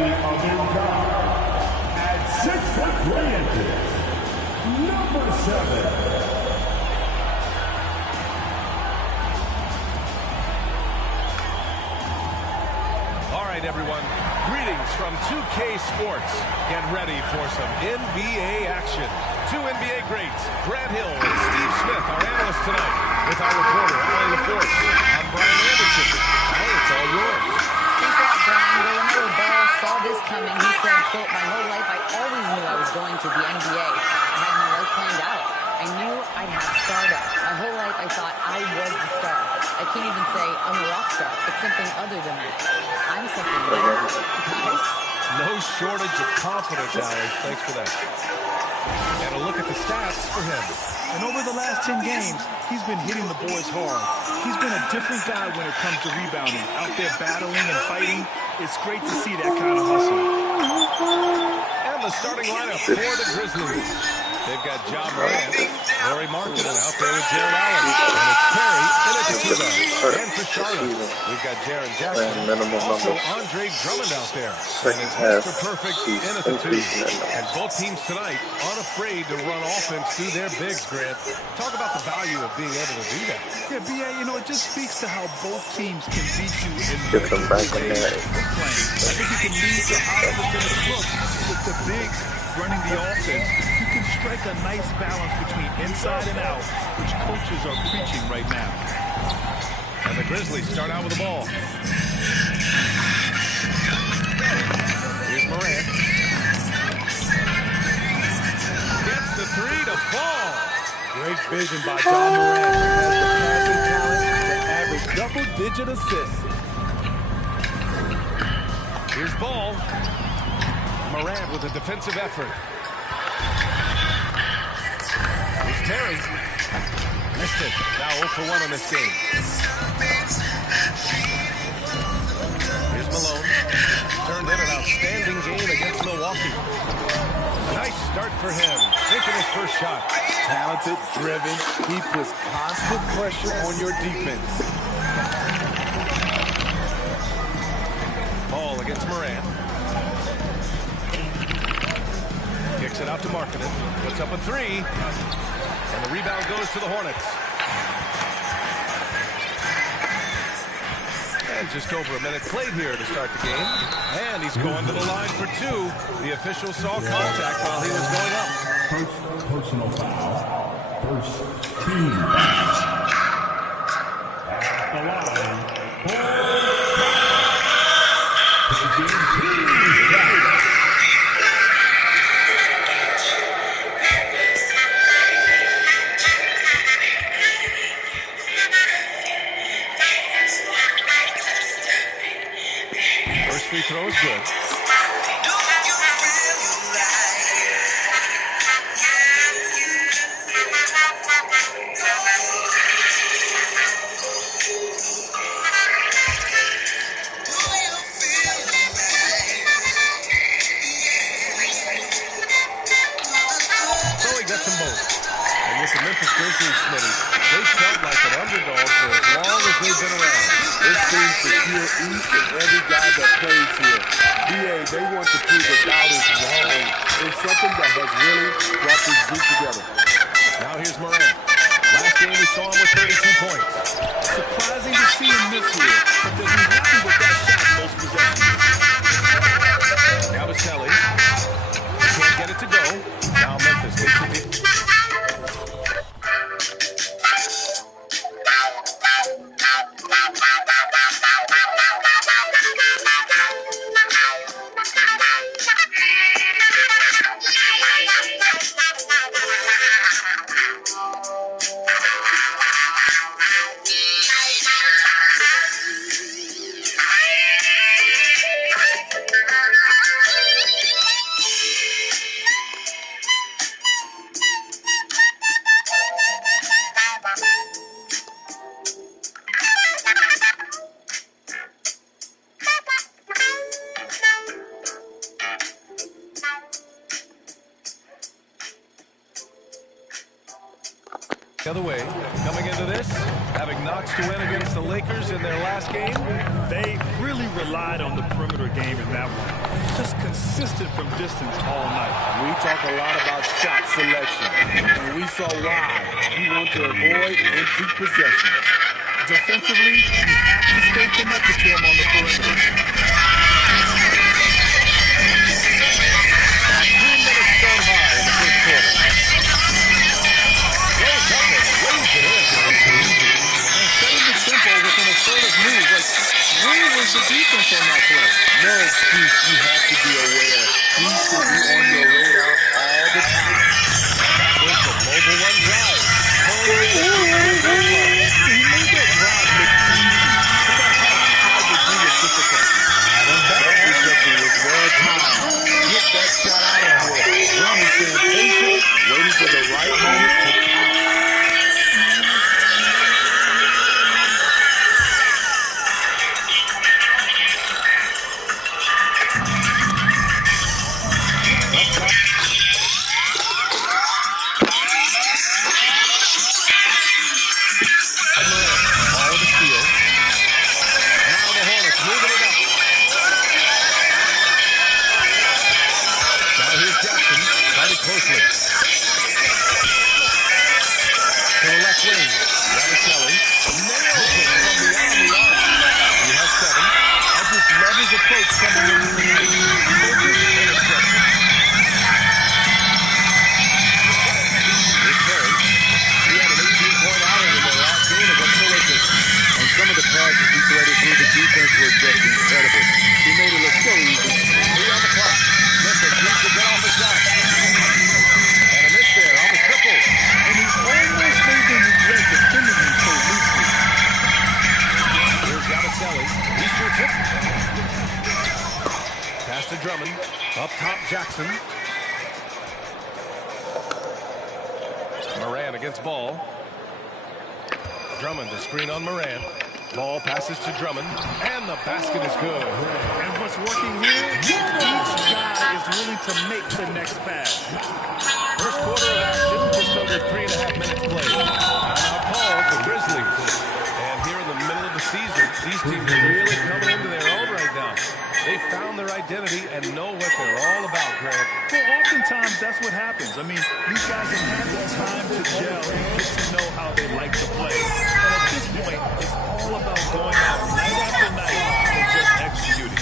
the other guy, at 6'3" inches, number 7. Everyone, greetings from 2K Sports. Get ready for some NBA action. Two NBA greats, Grant Hill and Steve Smith, our analysts tonight, with our reporter, Allie LaForce. I'm Brian Anderson. Allie, it's all yours. Thanks a lot, Brian. Well, whenever Ball saw this coming, he said, quote, "My whole life I always knew I was going to the NBA. I had my life planned out. I knew I'd have stardom. My whole life I thought I was the star. I can't even say I'm a rock star. It's something other than that. I'm something better. Guys." No shortage of confidence, Allie. Thanks for that. And a look at the stats for him. And over the last 10 games, he's been hitting the boys hard. He's been a different guy when it comes to rebounding. Out there battling and fighting. It's great to see that kind of hustle. And the starting lineup for the Grizzlies. They've got Ja Morant, Lauri Markkanen out there with Jared Allen. And it's Terry in at the two-guard. And for Charlotte, we've got Jaren Jackson. Also Andre Drummond out there. And it's Mr. Perfect in at the two. And both teams tonight unafraid to run offense through their bigs, Grant. Talk about the value of being able to do that. Yeah, B.A., you know, it just speaks to how both teams can beat you in Get them back in there. I think you can lead to opposite of looks with the bigs running the offense. You can strike a nice balance between inside and out, which coaches are preaching right now. And the Grizzlies start out with the ball. Here's Morant. Gets the three to fall. Great vision by Ja Morant. Has the passing talent to average double-digit assists. Here's Ball. Morant with a defensive effort. Here's Terry. Missed it. Now 0 for 1 on this game. Here's Malone. Turned in an outstanding game against Milwaukee. Nice start for him. Taking his first shot. Talented, driven. He puts constant pressure on your defense. Ball against Morant. Kicks it out to Markkanen. Puts up a three. And the rebound goes to the Hornets. And just over a minute played here to start the game. And he's going to the line for two. The official saw contact while he was going up. First personal foul. First team foul. At the line. First free throw is good. So he gets them both. And with the Memphis Grizzlies, Smitty, they felt like an underdog for as long as they've been around. It seems to kill each and every guy that plays here. B.A., they want to prove the doubters wrong. It's something that has really brought this group together. Now here's Morant. Last game we saw him with 32 points. Surprising to see him miss here, but they'll be happy with that shot most possessions. Now to Kelly. Can't get it to go. Now Memphis gets it. other way. Coming into this, having notched to win against the Lakers in their last game. They really relied on the perimeter game in that one. Just consistent from distance all night. We talk a lot about shot selection, and we saw why. You want to avoid empty possessions. Defensively, you have to stay connected to him on the perimeter. 2 minutes gone by in the first quarter. Goes up and lays it in. And setting the tempo with an assertive move. Like, where was the defense on that play? No excuse. You have to be aware. He should be on your radar all the time. That was the mobile one drive. He made that drive look easy, but that had a high degree of difficulty. That rejection was well timed. Get that shot out of here. Drummond staying patient, waiting for the right moment to pounce. All the steal. Now the Hornets moving it up. Now here's Jackson, guarded closely. To the left wing, Yabusele nails it from beyond the arc. He has 7. I just love his approach coming into the game. Focus and aggressive. Here's Perry. He had an 18-point outing in their last game against the Lakers. And some of the passes he threaded through the defense were just incredible. He made it look so easy. 3 on the clock. Memphis needs to get off the shot. And a miss there on the triple. And he's almost made them regret defending him so loosely. Here's Yabusele. He shoots it. Pass to Drummond. Up top, Jackson. Moran against Ball. Drummond, the screen on Moran. Ball passes to Drummond, and the basket is good. And what's working here, each guy is willing to make the next pass. First quarter of action, just under 3.5 minutes played. Timeout called the Grizzlies. And here in the middle of the season, these teams are really coming into their own right now. They found their identity and know what they're all about, Greg. Well, oftentimes that's what happens. I mean, these guys have had the time to gel and get to know how they like to play. And at this point, it's all about going out night after night and just executing.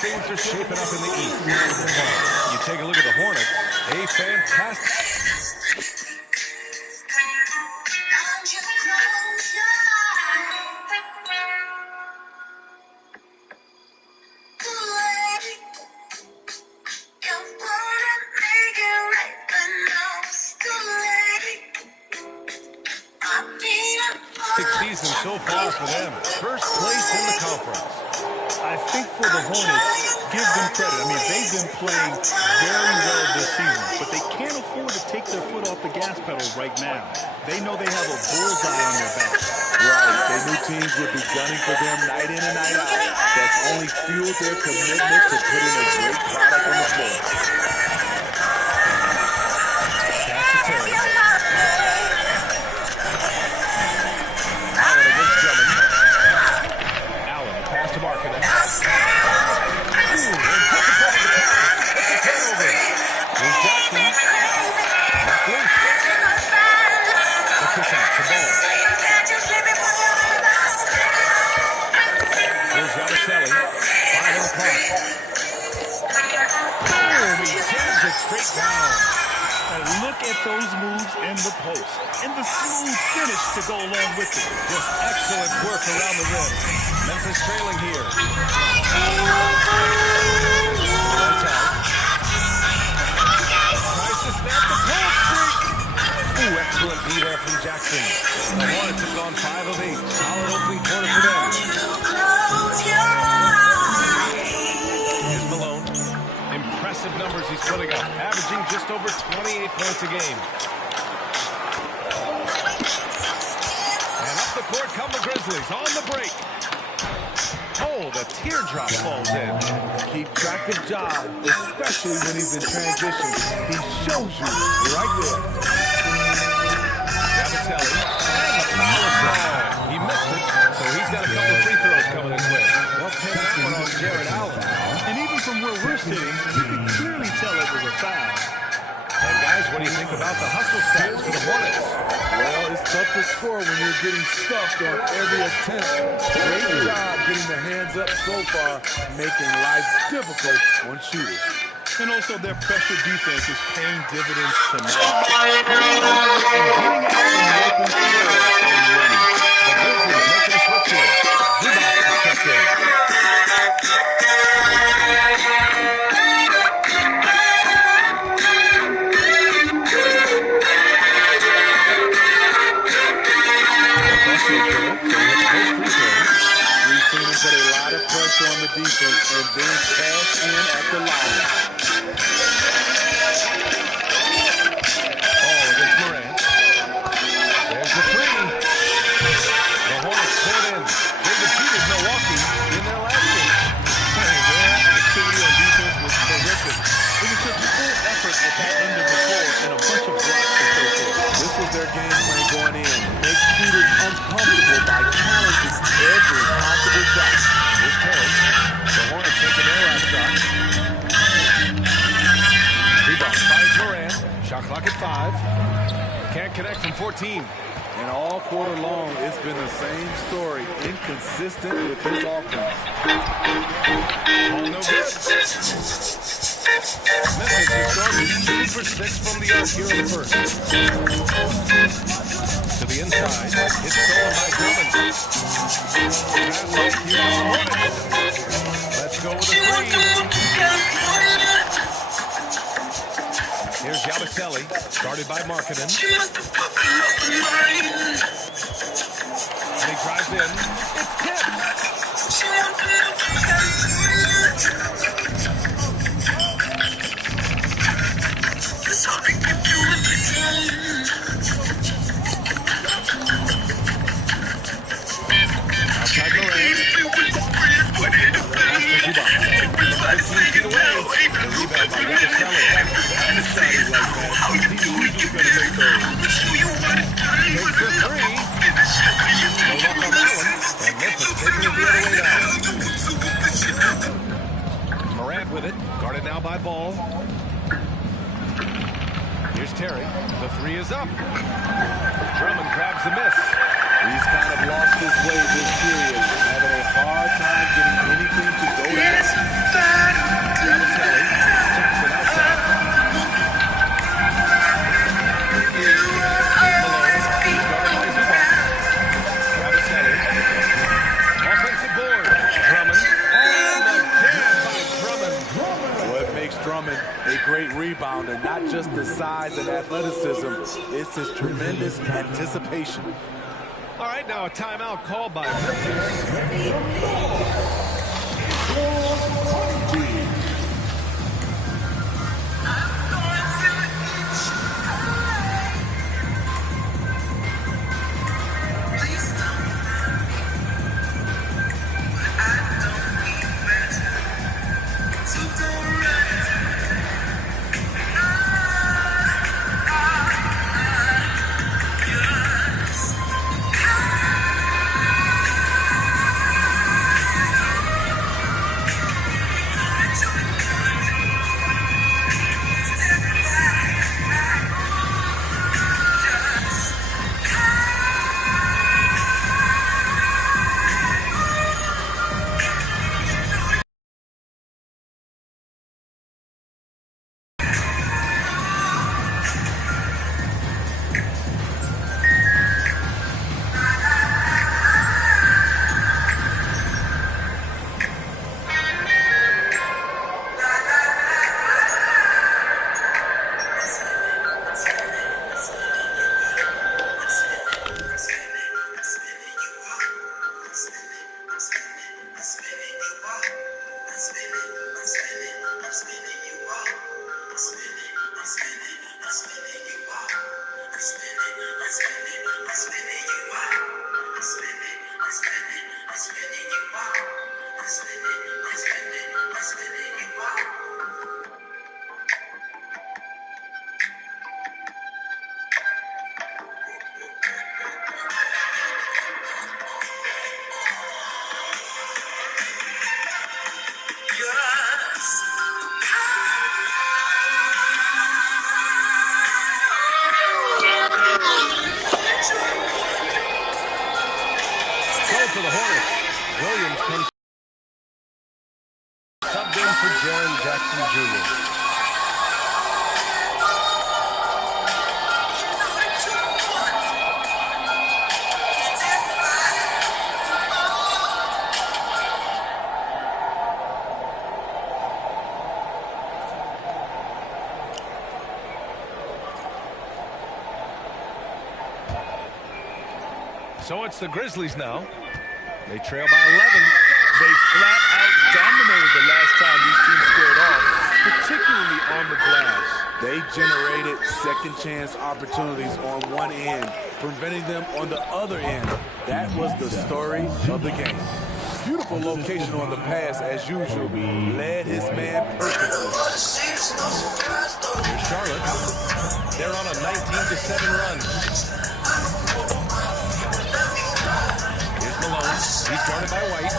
Things are shaping up in the East. You take a look at the Hornets, a fantastic... season so far for them. First place in the conference. I think for the Hornets, give them credit. I mean, they've been playing very well this season, but they can't afford to take their foot off the gas pedal right now. They know they have a bullseye on their back. Right. They knew teams would be gunning for them night in and night out. That's only fueled their commitment to putting a great product on the floor. Pass to Terry. Allen against Drummond. Allen, pass to Markkanen. at those moves in the post. And the smooth finish to go along with it. Just excellent work around the rim. Memphis trailing here. Tries to snap the cold streak. Ooh, excellent D there from Jackson. The Hornets have gone 5 of 8. Solid opening quarter for them. Here's Malone. Impressive numbers he's putting up, averaging just over 28 points a game. And up the court come the Grizzlies on the break. Oh, the teardrop falls in. Keep track of Ja, especially when he's in transition. He shows you right there. Yabusele, and the foul is called. He missed it, so he's got a couple free throws coming his way. They'll take that one on Jared Allen. And even from where we're sitting, you can clearly tell it was a foul. And guys, what do you think about the hustle stats for the Hornets? Well, it's tough to score when you're getting stuffed on every attempt. Great job getting the hands up so far, making life difficult on shooters. And also their pressure defense is paying dividends tonight. And getting out in the open floor and running. The Grizzlies making a switch here. Zubac is checked in. We've seen him put a lot of pressure on the defense and then cash in at the line. Ball against Morant. There's the three. The Hornets poured in. They defeated Milwaukee in their last game. Their activity on defense was terrific. It was just full effort at that end of the floor and a bunch of blocks and so forth. This was their game plan going in. Make shooters uncomfortable by challenging every possible shot. Here's Terry. The Hornets taking their last shot. Zubac finds Morant. Shot clock at 5. Can't connect from 14. And all quarter long, it's been the same story. Inconsistent with his offense. All no good. Memphis has gone 2 for 6 from the arc here in the first. To the inside. It's stolen by Drummond. Pass off here to the Hornets. Let's go with a 3. Here's Yabusele. Started by Markkanen. And he drives in. It's tipped. Outside Morant. Pass to Zubac. 15 feet away. The rebound by Yabusele. That's a shot he likes, man. He's going to make those. Takes the 3. No luck on that one. And Memphis taking it the other way down. Morant with it. Guarded now by Ball. Here's Terry. The 3 is up. Drummond grabs the miss. He's kind of lost his way this period, having a hard time getting anything to go down. Yabusele. Jackson outside. Here's Malone. He's guarded by Zubac. Yabusele. Offensive board. Drummond. And again by Drummond. What makes Drummond a great rebounder, not just the size and athleticism, it's his tremendous anticipation. All right, now a timeout called by Memphis. Jaren Jackson Jr. So it's the Grizzlies now. They trail by 11. They flat out dominated the last time these teams squared off, particularly on the glass. They generated second chance opportunities on one end, preventing them on the other end. That was the story of the game. Beautiful location on the pass as usual. Led his man perfectly. Here's Charlotte. They're on a 19-7 run. Here's Malone. He's guarded by White.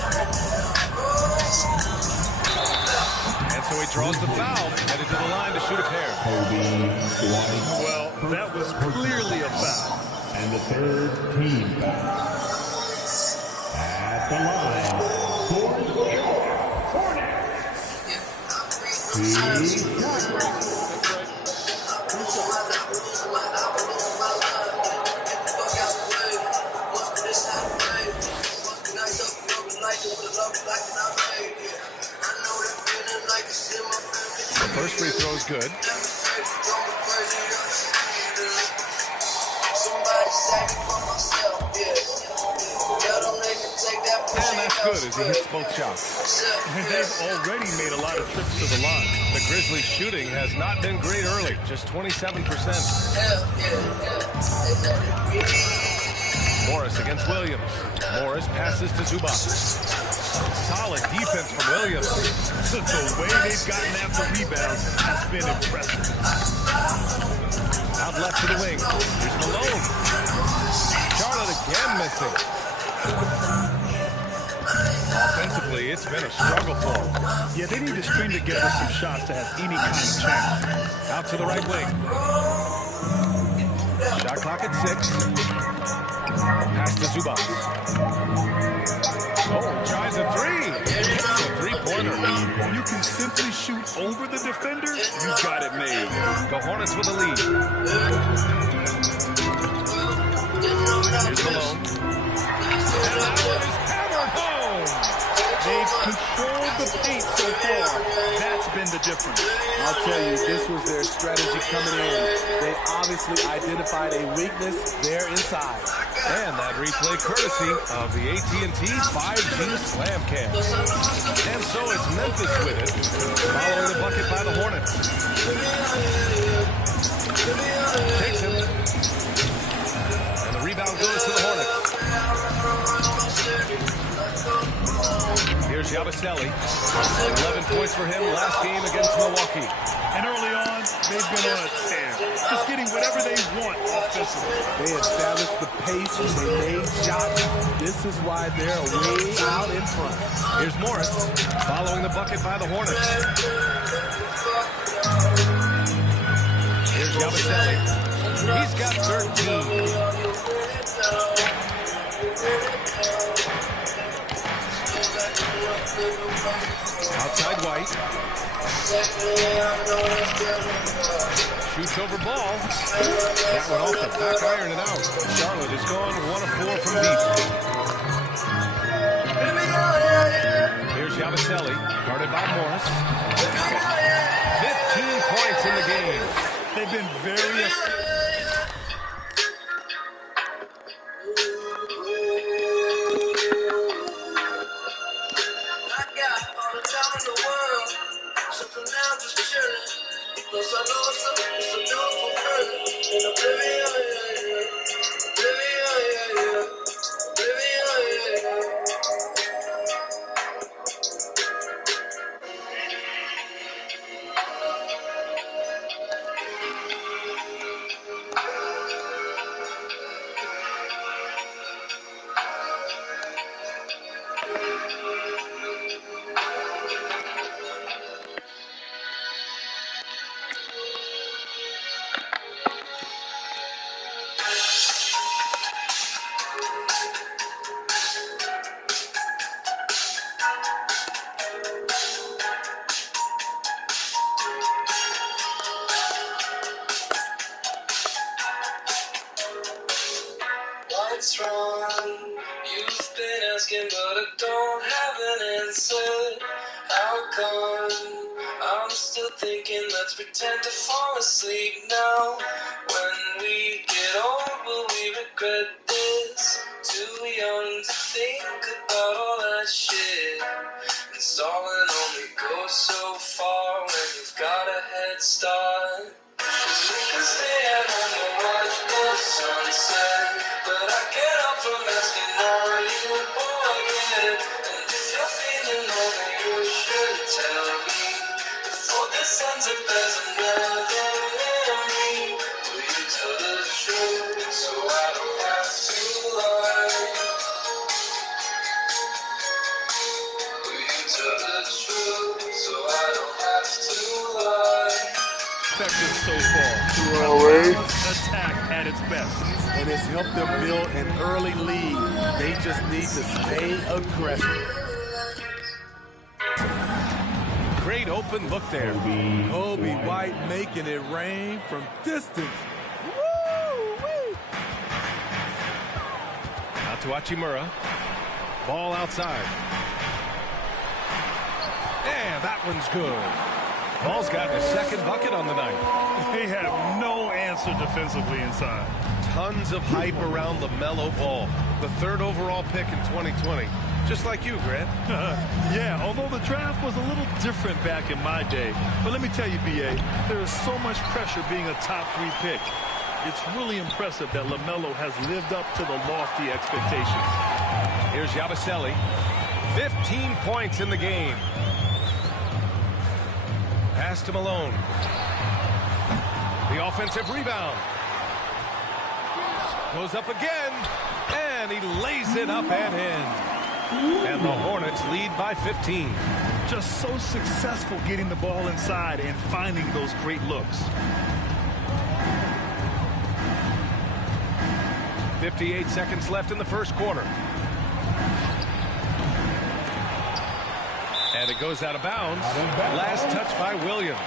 And so he draws the foul, headed to the line to shoot a pair. Well, that was clearly a foul. And the third team foul. At the line for your Hornets. The first free throw is good. And that's good as he hits both shots. And they've already made a lot of trips to the line. The Grizzlies' shooting has not been great early, just 27%. Morris against Williams. Morris passes to Zubac. Solid defense from Williams. The way they've gotten after rebounds has been impressive. Out left to the wing. Here's Malone. Charlotte again missing. Offensively, it's been a struggle for them. Yeah, they need to string together some shots to have any kind of chance. Out to the right wing. Shot clock at 6. Pass to Zubac. Oh, tries a three. Hits a three-pointer. When you can simply shoot over the defender, you got it made. The Hornets with the lead. Here's Malone. And that one is hammered home. They've controlled the paint so far. That's been the difference. I'll tell you, this was their strategy coming in. They obviously identified a weakness there inside. And that replay courtesy of the AT&T 5G Slam Cam. And so it's Memphis with it, following the bucket by the Hornets. Takes him. And the rebound goes to the Hornets. Here's Yabusele. 11 points for him last game against Milwaukee. And early on, they've been on a tear. Just getting whatever they want offensively. They established the pace and they made shots. This is why they're way out in front. Here's Morris, following the bucket by the Hornets. Here's Yabusele. He's got 13. Outside White. Shoots over ball. That one off the back iron and out. Charlotte is gone 1 of 4 from deep. Here's Yabusele, guarded by Morris. 15 points in the game. They've been very effective. still thinking, let's pretend to fall asleep now. When we get old, will we regret this? Too young to think about all that shit. And stalling only goes so far when you've got a head start. 'Cause we can stay at home and watch the sunset, but I get up from asking, are you a boy yet? And if you're feeling lonely, you should tell me, before this ends up as another memory. Will you tell the truth so I don't have to lie? Will you tell the truth so I don't have to lie? Effective so far. No A way. balanced attack at its best. And it's helped them build an early lead. They just need to stay aggressive. Great open look there. Kobe White making it rain from distance. Woo-wee. Out to Hachimura. Ball outside. And that one's good. Ball's gotten his second bucket on the night. They have no answer defensively inside. Tons of hype around LaMelo Ball, the 3rd overall pick in 2020. Just like you, Grant. Yeah, although the draft was a little different back in my day. But let me tell you, B.A., there is so much pressure being a top 3 pick. It's really impressive that LaMelo has lived up to the lofty expectations. Here's Yabusele. 15 points in the game. Pass to Malone. The offensive rebound. Goes up again, and he lays it up and in. And the Hornets lead by 15. Just so successful getting the ball inside and finding those great looks. 58 seconds left in the first quarter. And it goes out of bounds. Last touch by Williams.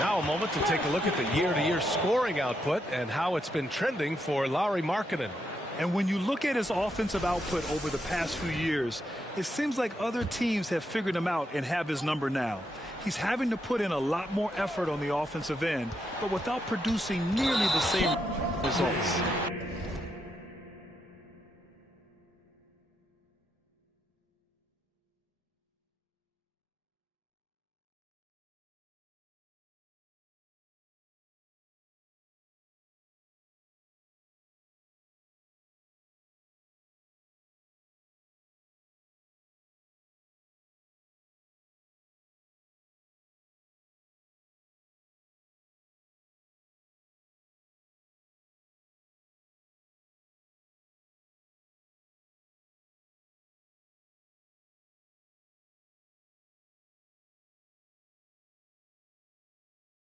Now a moment to take a look at the year-to-year scoring output and how it's been trending for Lauri Markkanen. And when you look at his offensive output over the past few years, it seems like other teams have figured him out and have his number now. He's having to put in a lot more effort on the offensive end, but without producing nearly the same results.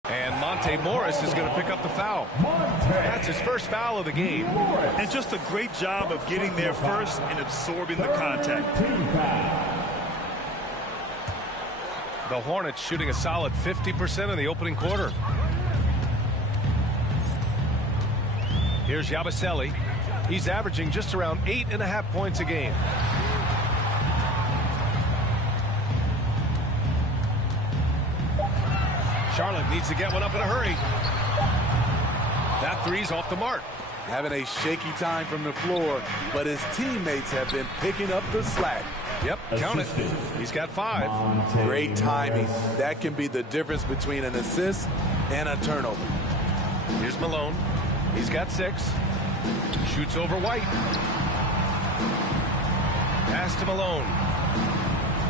And Monte Morris is going to pick up the foul. That's his first foul of the game. And just a great job of getting there first and absorbing the contact. The Hornets shooting a solid 50% in the opening quarter. Here's Yabusele. He's averaging just around 8.5 points a game. Charlotte needs to get one up in a hurry. That three's off the mark. Having a shaky time from the floor, but his teammates have been picking up the slack. Yep, count it. He's got 5. Great timing. That can be the difference between an assist and a turnover. Here's Malone. He's got 6. Shoots over White. Pass to Malone.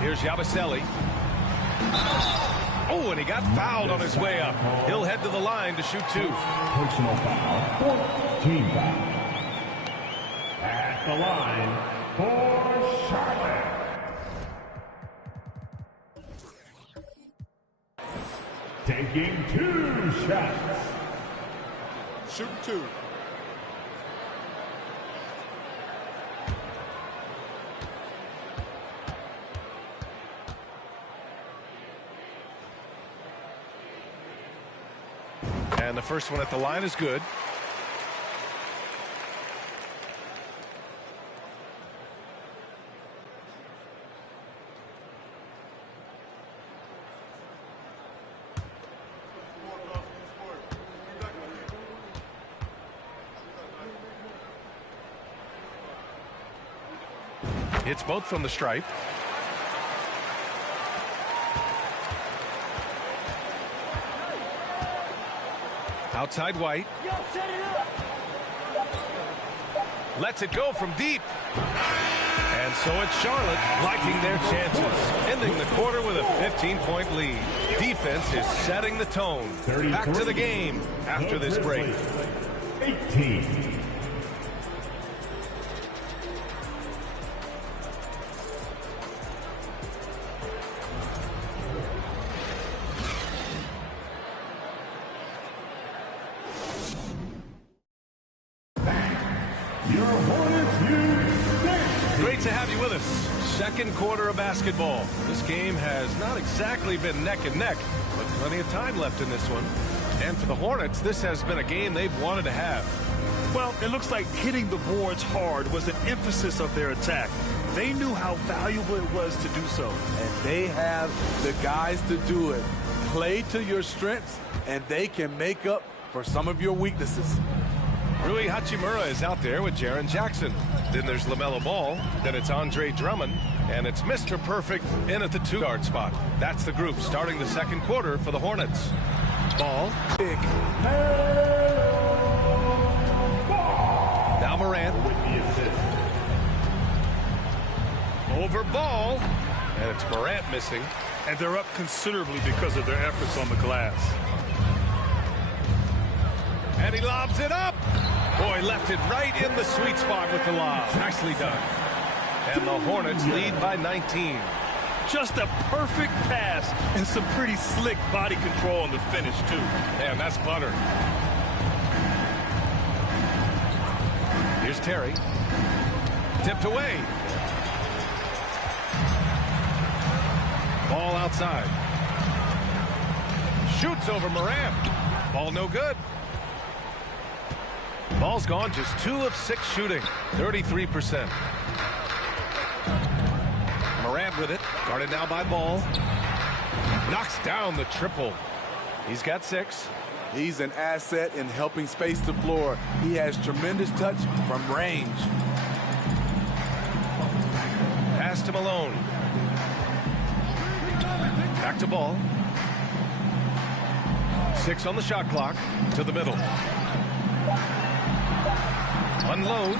Here's Yabusele. Oh, and he got fouled on his way up. He'll head to the line to shoot 2. Personal foul. Team foul. At the line for Charlotte. Taking 2 shots. Shoot 2. And the first one at the line is good. Hits both from the stripe. Outside White. Lets it go from deep. And so it's Charlotte liking their chances, ending the quarter with a 15-point lead. Defense is setting the tone. Back to the game after this break. 18. Great to have you with us. Second quarter of basketball. This game has not exactly been neck and neck, but plenty of time left in this one. And for the Hornets, this has been a game they've wanted to have. Well, it looks like hitting the boards hard was an emphasis of their attack. They knew how valuable it was to do so. And they have the guys to do it. Play to your strengths, and they can make up for some of your weaknesses. Rui Hachimura is out there with Jaren Jackson. Then there's LaMelo Ball. Then it's Andre Drummond. And it's Mr. Perfect in at the 2-guard spot. That's the group starting the second quarter for the Hornets. Ball. Big. Now Morant. Over Ball. And it's Morant missing. And they're up considerably because of their efforts on the glass. And he lobs it up. Boy, left it right in the sweet spot with the lob. Nicely done. And the Hornets lead by 19. Just a perfect pass and some pretty slick body control on the finish, too. Man, that's butter. Here's Terry. Tipped away. Ball outside. Shoots over Morant. Ball no good. Ball's gone, just 2 of 6 shooting, 33%. Morant with it, guarded now by Ball. Knocks down the triple. He's got 6. He's an asset in helping space the floor. He has tremendous touch from range. Pass to Malone. Back to Ball. 6 on the shot clock, to the middle. Unloads.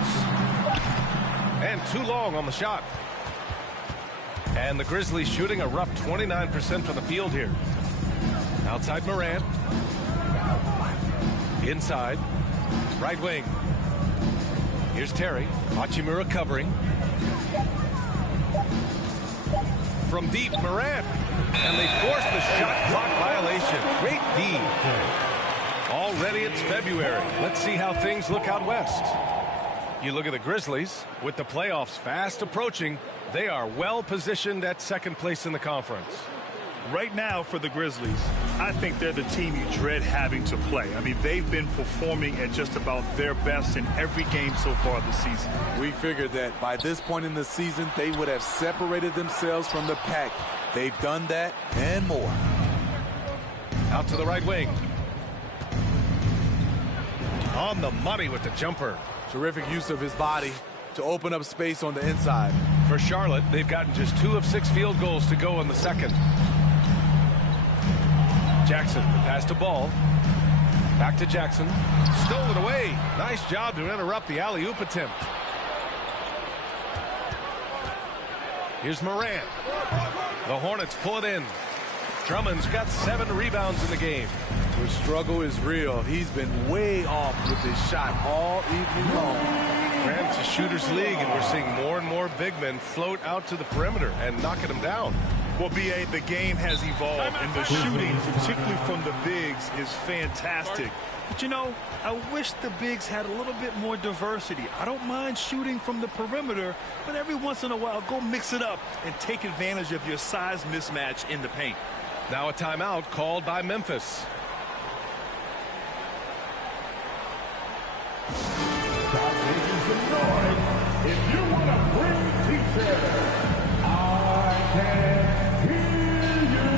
And too long on the shot. And the Grizzlies shooting a rough 29% from the field here. Outside Morant. Inside. Right wing. Here's Terry. Hachimura covering. From deep, Morant. And they force the shot clock violation. Great D. Already it's February. Let's see how things look out west. You look at the Grizzlies. With the playoffs fast approaching, they are well positioned at second place in the conference. Right now for the Grizzlies, I think they're the team you dread having to play. I mean, they've been performing at just about their best in every game so far this season. We figured that by this point in the season, they would have separated themselves from the pack. They've done that and more. Out to the right wing. On the money with the jumper. Terrific use of his body to open up space on the inside. For Charlotte, they've gotten just 2 of 6 field goals to go in the second. Jackson, the pass to Ball. Back to Jackson. Stolen away. Nice job to interrupt the alley-oop attempt. Here's Morant. The Hornets pull it in. Drummond's got 7 rebounds in the game. The struggle is real. He's been way off with his shot all evening long. It's a shooter's league, and we're seeing more and more big men float out to the perimeter and knocking them down. Well, B.A., the game has evolved, and the shooting, particularly from the bigs, is fantastic. But, you know, I wish the bigs had a little bit more diversity. I don't mind shooting from the perimeter, but every once in a while, go mix it up and take advantage of your size mismatch in the paint. Now a timeout called by Memphis. Start making some noise if you want to bring teacher. I can hear you.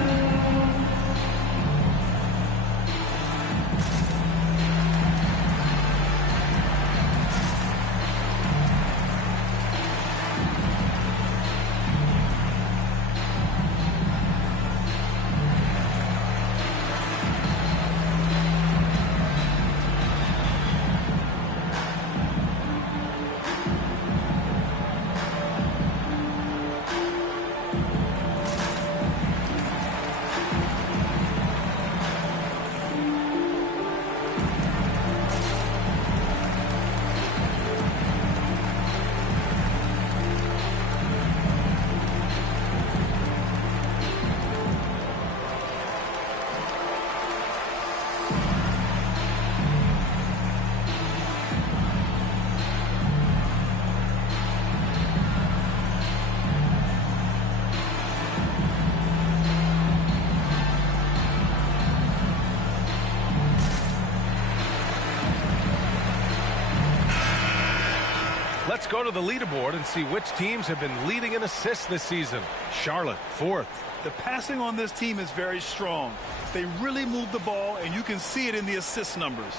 Let's go to the leaderboard and see which teams have been leading in assists this season. Charlotte, 4th. The passing on this team is very strong. They really move the ball, and you can see it in the assist numbers.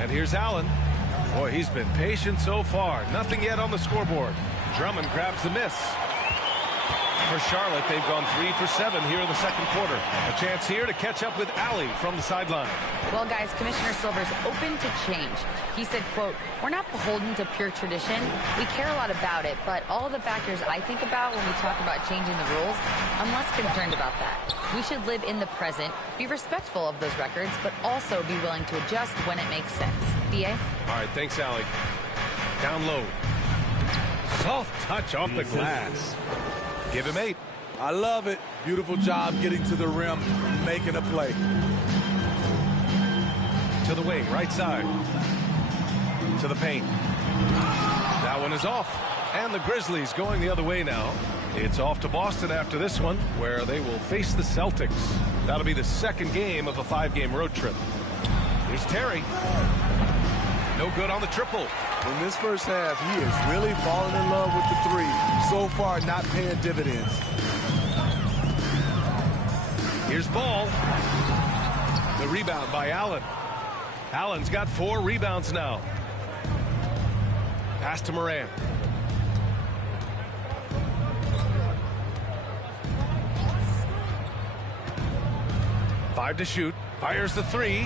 And here's Allen. Boy, he's been patient so far. Nothing yet on the scoreboard. Drummond grabs the miss. For Charlotte, they've gone 3 for 7 here in the second quarter. A chance here to catch up with Allie from the sideline. Well, guys, Commissioner Silver's open to change. He said, quote, "We're not beholden to pure tradition. We care a lot about it, but all the factors I think about when we talk about changing the rules, I'm less concerned about that. We should live in the present, be respectful of those records, but also be willing to adjust when it makes sense." B.A.? All right, thanks, Allie. Down low. Soft touch off the glass. Give him 8. I love it. Beautiful job getting to the rim, making a play. To the wing, right side. To the paint. That one is off. And the Grizzlies going the other way now. It's off to Boston after this one, where they will face the Celtics. That'll be the second game of a 5-game road trip. Here's Terry. No good on the triple. In this first half, he is really falling in love with the three. So far, not paying dividends. Here's Ball. The rebound by Allen. Allen's got 4 rebounds now. Pass to Morant. Five to shoot. Fires the 3.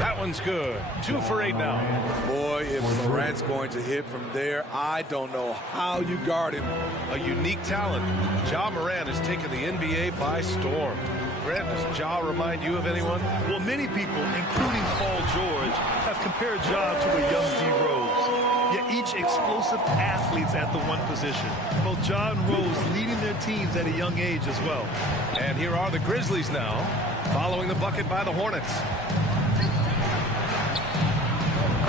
That one's good. 2 for 8 now. Boy, if Morant's going to hit from there, I don't know how you guard him. A unique talent. Ja Morant has taken the NBA by storm. Grant, does Ja remind you of anyone? Well, many people, including Paul George, have compared Ja to a young D. Rose. Yet each explosive athletes at the one position. Both Ja and Rose leading their teams at a young age as well. And here are the Grizzlies now, following the bucket by the Hornets.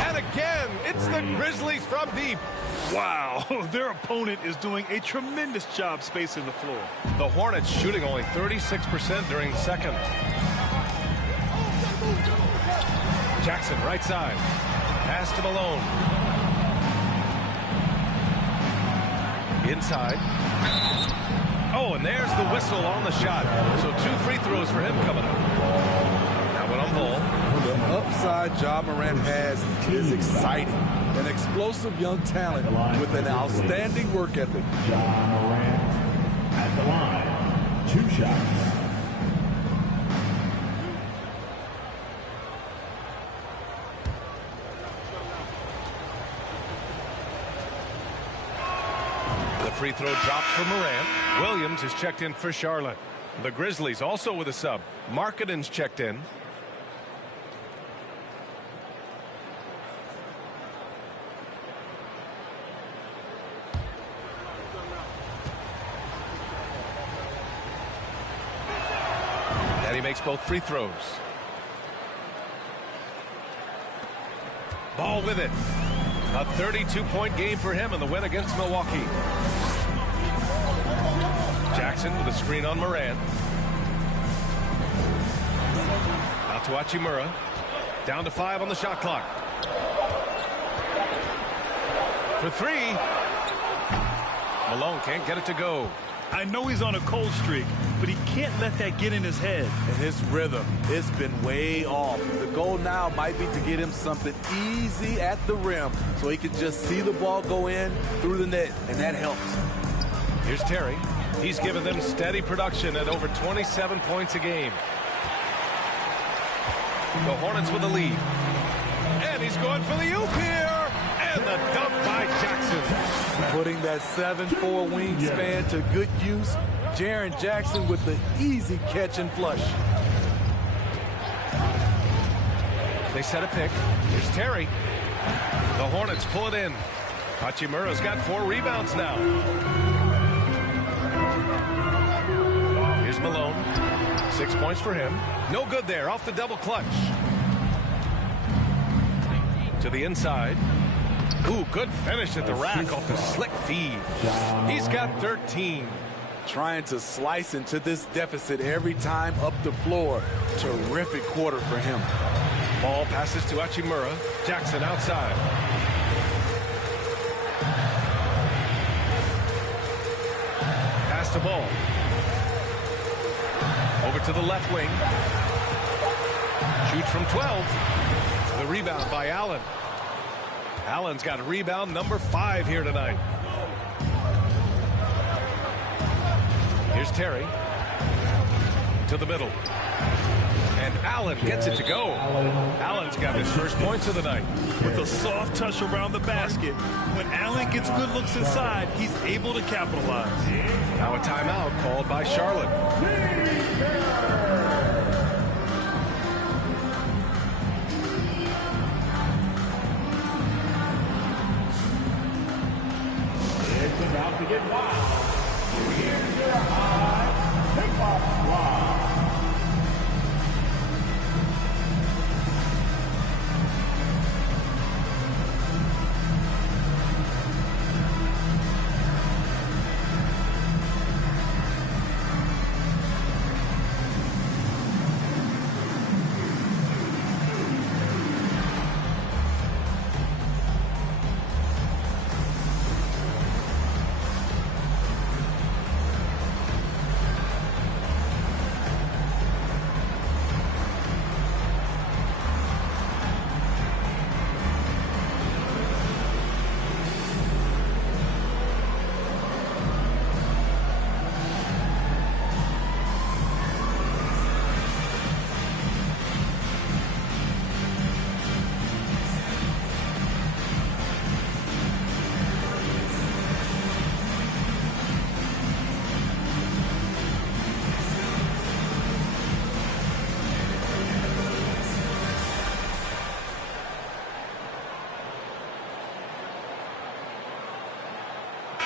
And again, it's the Grizzlies from deep. Wow, their opponent is doing a tremendous job spacing the floor. The Hornets shooting only 36% during the second. Jackson, right side. Pass to Malone. Inside. Oh, and there's the whistle on the shot. So 2 free throws for him coming up. That one on Ball. The upside Ja Morant has is exciting. An explosive young talent with an outstanding work ethic. Ja Morant at the line. 2 shots. The free throw drops for Morant. Williams is checked in for Charlotte. The Grizzlies also with a sub. Markkanen's checked in. And he makes both free throws. Ball with it. A 32-point game for him in the win against Milwaukee. Jackson with a screen on Morant. Out to Hachimura. Down to 5 on the shot clock. For 3. Malone can't get it to go. I know he's on a cold streak, but he can't let that get in his head. And his rhythm, it's been way off. The goal now might be to get him something easy at the rim so he can just see the ball go in through the net, and that helps. Here's Terry. He's given them steady production at over 27 points a game. The Hornets with the lead. And he's going for the oop here. And the dunk by Jackson. Putting that 7'4" wingspan to good use. Jaren Jackson with the easy catch and flush. They set a pick. Here's Terry. The Hornets pull it in. Hachimura's got 4 rebounds now. Malone. 6 points for him. No good there. Off the double clutch. To the inside. Ooh, good finish at the rack off the slick feed. He's got 13. Trying to slice into this deficit every time up the floor. Terrific quarter for him. Ball passes to Hachimura. Jackson outside. Pass to Ball. Over to the left wing. Shoots from 12. The rebound by Allen. Allen's got rebound number 5 here tonight. Here's Terry. To the middle. And Allen gets it to go. Allen's got his first points of the night. With a soft touch around the basket, when Allen gets good looks inside, he's able to capitalize. Now a timeout called by Charlotte. It's about to get wild. Here's your high pickup squad.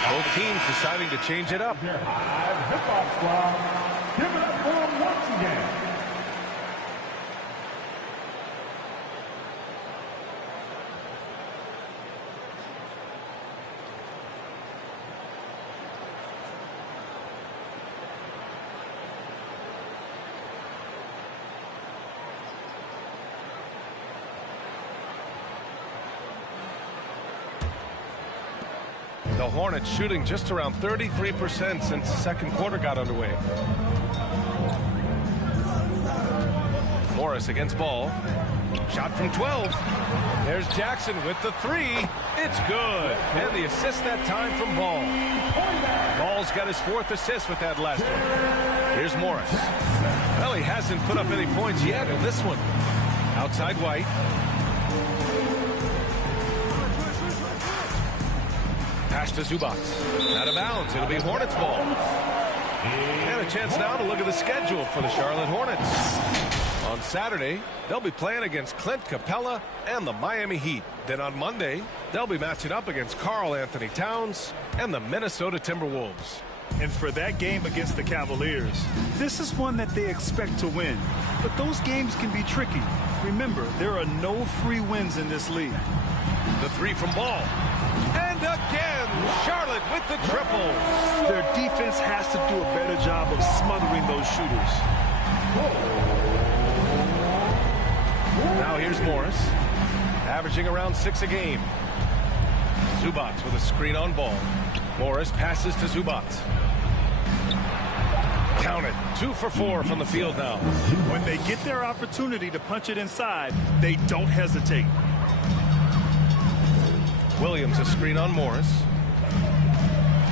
Both teams deciding to change it up. Your high pickup squad. Give it up for them once again. The Hornets shooting just around 33% since the second quarter got underway. Morris against Ball. Shot from 12. There's Jackson with the 3. It's good. And the assist that time from Ball. Ball's got his 4th assist with that last one. Here's Morris. Well, he hasn't put up any points yet in this one. Outside White. Pass to Zubac. Out of bounds. It'll be Hornets ball. And a chance now to look at the schedule for the Charlotte Hornets. On Saturday, they'll be playing against Clint Capella and the Miami Heat. Then on Monday, they'll be matching up against Karl Anthony Towns and the Minnesota Timberwolves. And for that game against the Cavaliers, this is one that they expect to win. But those games can be tricky. Remember, there are no free wins in this league. The 3 from Ball. And again, Charlotte with the triple. Their defense has to do a better job of smothering those shooters. Now here's Morris, averaging around 6 a game. Zubac with a screen on Ball. Morris passes to Zubac. Count it. 2 for 4 from the field now. When they get their opportunity to punch it inside, they don't hesitate. Williams a screen on Morris.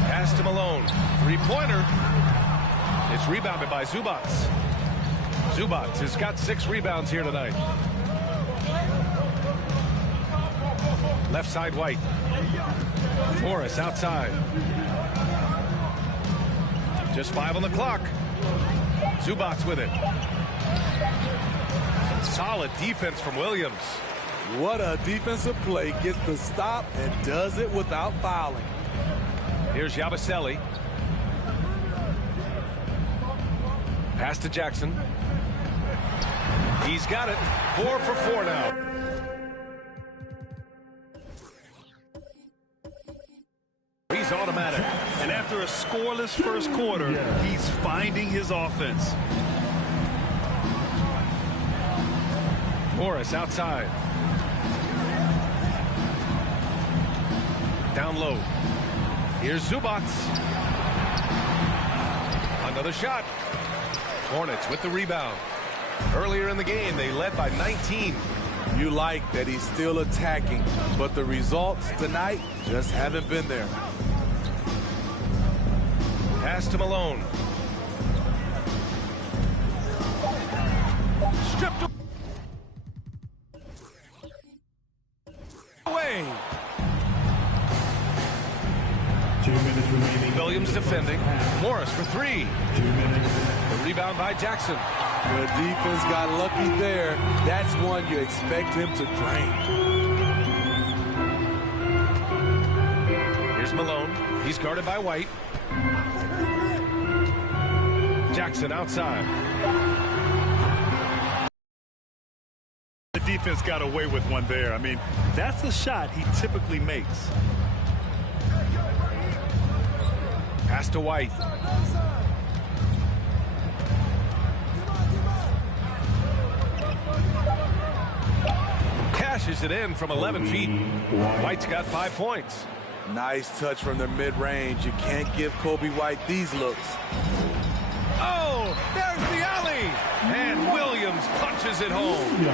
Pass to Malone. 3-pointer. It's rebounded by Zubac. Zubac has got 6 rebounds here tonight. Left side White. Morris outside. Just 5 on the clock. Zubac with it. Some solid defense from Williams. What a defensive play. Gets the stop and does it without fouling. Here's Yabusele. Pass to Jackson. He's got it. 4 for 4 now. He's automatic. And after a scoreless first quarter, he's finding his offense. Morris outside. Down low. Here's Zubac. Another shot. Hornets with the rebound. Earlier in the game, they led by 19. You like that he's still attacking, but the results tonight just haven't been there. Pass to Malone. Stripped away. 2 minutes remaining. Williams defending. Morris for 3. 2 minutes. The rebound by Jackson. The defense got lucky there. That's one you expect him to drain. Here's Malone. He's guarded by White. Jackson outside. The defense got away with one there. I mean, that's a shot he typically makes. Pass to White. Cashes it in from 11 feet. White's got 5 points. Nice touch from the mid-range. You can't give Kobe White these looks. Oh, there's the alley. And Williams punches it home.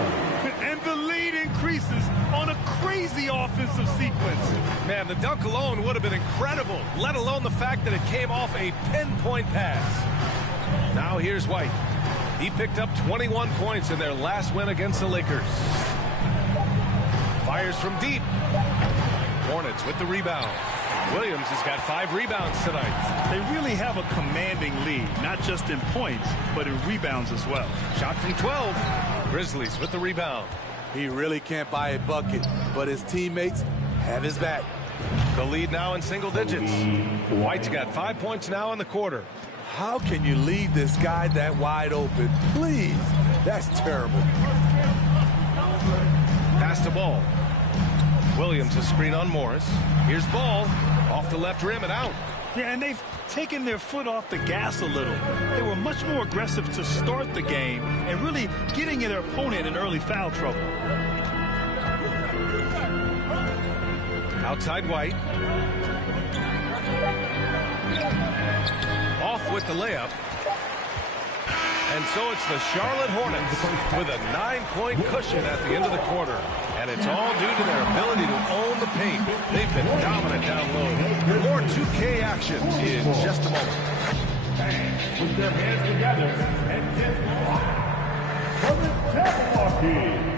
And the lead increases on a crazy offensive sequence. Man, the dunk alone would have been incredible, let alone the fact that it came off a pinpoint pass. Now here's White. He picked up 21 points in their last win against the Lakers. Fires from deep. Hornets with the rebound. Williams has got 5 rebounds tonight. They really have a commanding lead, not just in points, but in rebounds as well. Shot from 12. Grizzlies with the rebound. He really can't buy a bucket, but his teammates have his back. The lead now in single digits. White's got 5 points now in the quarter. How can you leave this guy that wide open? Please, that's terrible. Pass to Ball. Williams a screen on Morris. Here's Ball off the left rim and out. Yeah, and they've taken their foot off the gas a little. They were much more aggressive to start the game and really getting their opponent in early foul trouble. Outside White. Off with the layup. And so it's the Charlotte Hornets with a 9-point cushion at the end of the quarter. And it's all due to their ability to own the paint. They've been dominant down low. More 2K action in just a moment. With their hands together and just from the Jabberwocky.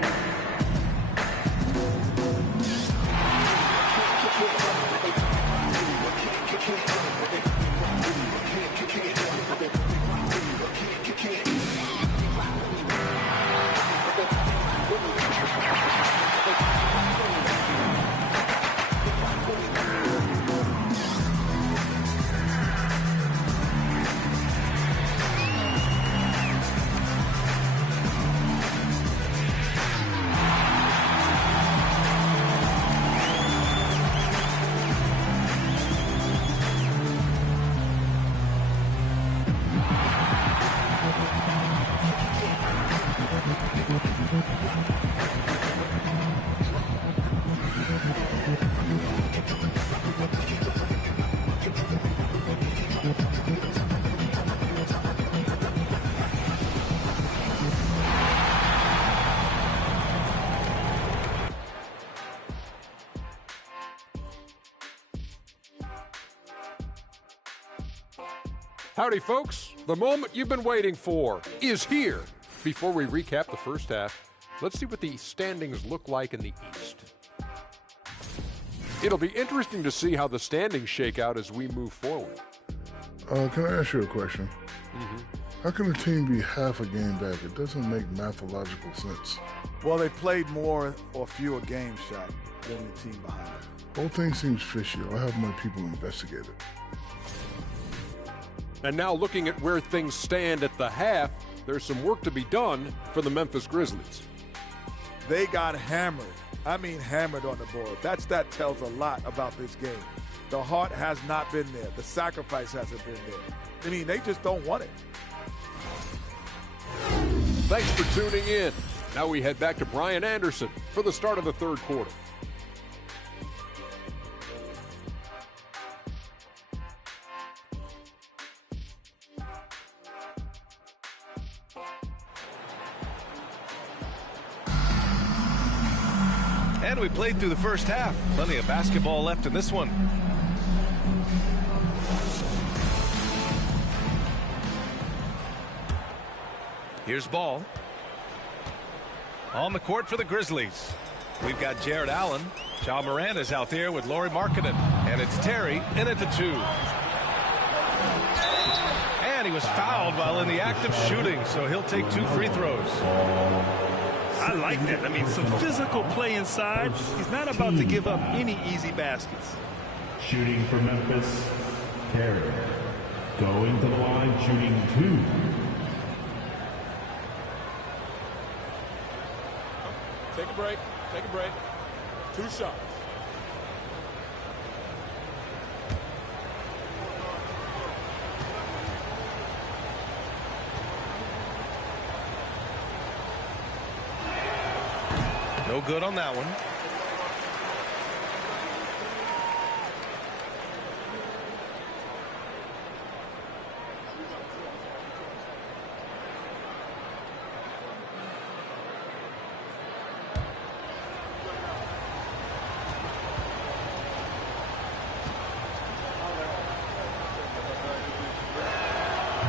Howdy, folks. The moment you've been waiting for is here. Before we recap the first half, let's see what the standings look like in the East. It'll be interesting to see how the standings shake out as we move forward. Can I ask you a question? How can a team be half a game back? It doesn't make mathological sense. Well, they played more or fewer games, shot than the team behind them. Whole thing seems fishy. I'll have my people investigate it. And now looking at where things stand at the half, there's some work to be done for the Memphis Grizzlies. They got hammered. I mean hammered on the board. That tells a lot about this game. The heart has not been there. The sacrifice hasn't been there. I mean, they just don't want it. Thanks for tuning in. Now we head back to Brian Anderson for the start of the third quarter. And we played through the first half. Plenty of basketball left in this one. Here's Ball. On the court for the Grizzlies. We've got Jared Allen. Ja Morant is out there with Lauri Markkanen. And it's Terry in at the 2. And he was fouled while in the act of shooting, so he'll take 2 free throws. I like that. I mean, some physical play inside. He's not about to give up any easy baskets. Shooting for Memphis, Terry. Going to the line, shooting 2. Take a break. Take a break. 2 shots. No good on that one.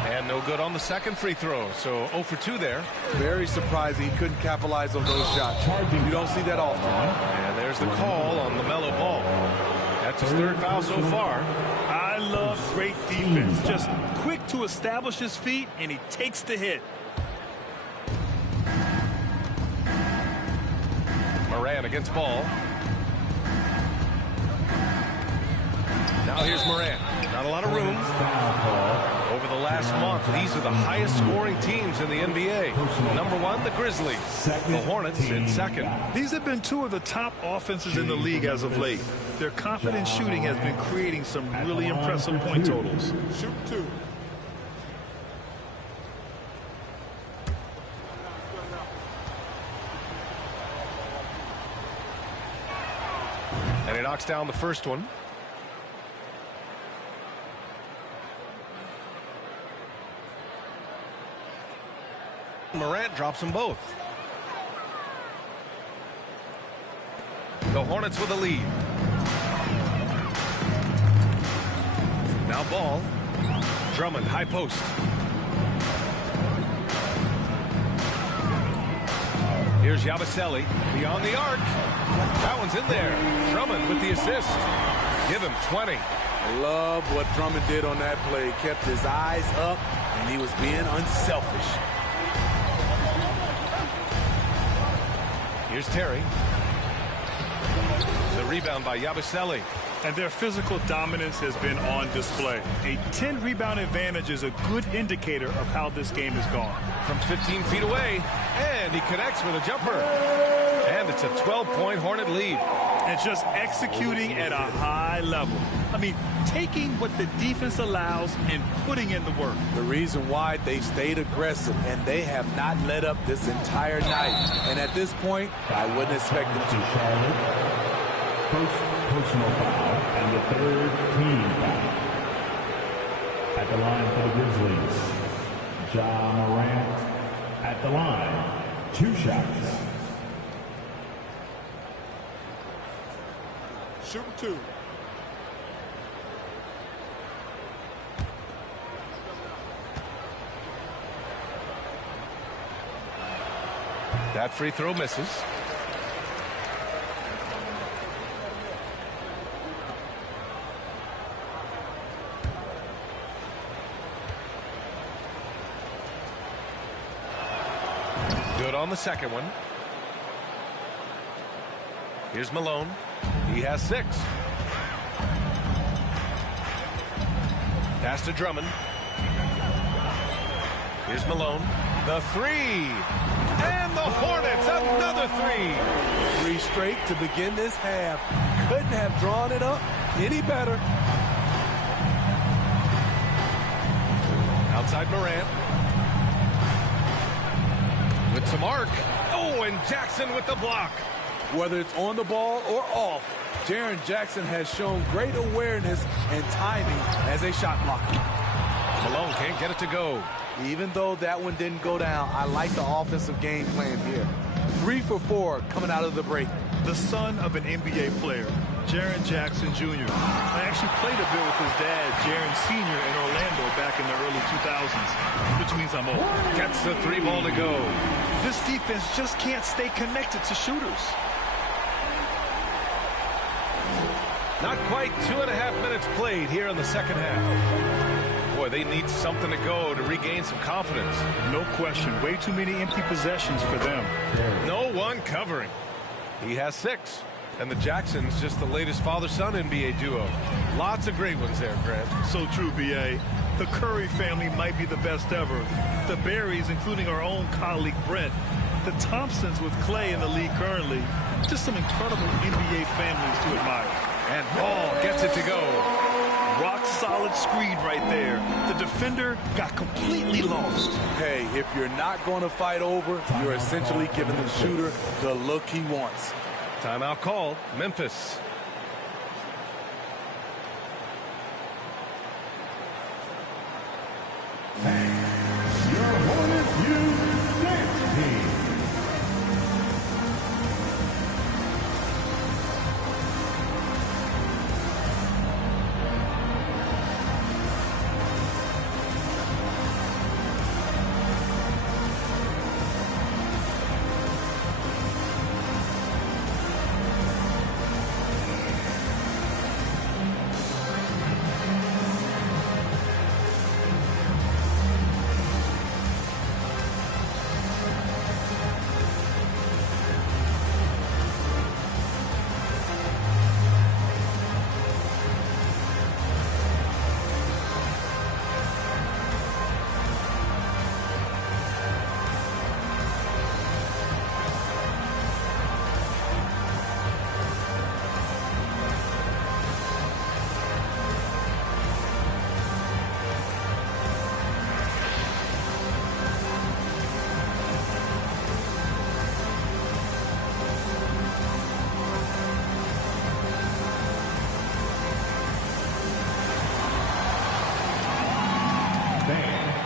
And no good on the second free throw, so 0 for 2 there. Very surprising he couldn't capitalize on those shots. You don't see that often. And there's the call on LaMelo Ball. That's his 3rd foul so far. I love great defense. Just quick to establish his feet, and he takes the hit. Morant against Ball. Now here's Morant. Not a lot of room. Over the last month, these are the highest scoring teams in the NBA. Number 1, the Grizzlies. The Hornets in second. These have been 2 of the top offenses in the league as of late. Their confident shooting has been creating some really impressive point totals. Shoot 2. And he knocks down the first one. Morant drops them both. The Hornets with a lead. Now Ball. Drummond, high post. Here's Yabusele beyond the arc. That one's in there. Drummond with the assist. Give him 20. I love what Drummond did on that play. Kept his eyes up, and he was being unselfish. Here's Terry. The rebound by Yabusele. And their physical dominance has been on display. A 10-rebound advantage is a good indicator of how this game has gone. From 15 feet away, and he connects with a jumper. And it's a 12-point Hornet lead. And just executing at a high level. I mean, taking what the defense allows and putting in the work. The reason why they stayed aggressive, and they have not let up this entire night. And at this point, I wouldn't expect them to. First personal foul and the 3rd team foul. At the line for the Grizzlies, Ja Morant at the line. 2 shots. Shoot 2. That free throw misses. Good on the second one. Here's Malone. He has 6. Pass to Drummond. Here's Malone. The three. And the Hornets, another three. 3 straight to begin this half. Couldn't have drawn it up any better. Outside Morant. With to Mark. Oh, and Jackson with the block. Whether it's on the ball or off, Jaren Jackson has shown great awareness and timing as a shot blocker. Malone can't get it to go. Even though that one didn't go down, I like the offensive game plan here. 3 for 4 coming out of the break. The son of an NBA player, Jaren Jackson Jr. I actually played a bit with his dad, Jaren Sr. in Orlando back in the early 2000s, which means I'm old. Gets the 3 ball to go. This defense just can't stay connected to shooters. Not quite 2.5 minutes played here in the second half. Boy, they need something to go to regain some confidence. No question. Way too many empty possessions for them. No one covering. He has 6. And the Jacksons, just the latest father-son NBA duo. Lots of great ones there, Grant. So true, B.A. The Curry family might be the best ever. The Berrys, including our own colleague Brent. The Thompsons with Clay in the league currently. Just some incredible NBA families to admire. And Ball gets it to go. Rock solid screen right there. The defender got completely lost. Hey, if you're not going to fight over, you're essentially giving the shooter the look he wants. Timeout call, Memphis. Your Hornets Youth Dance Team.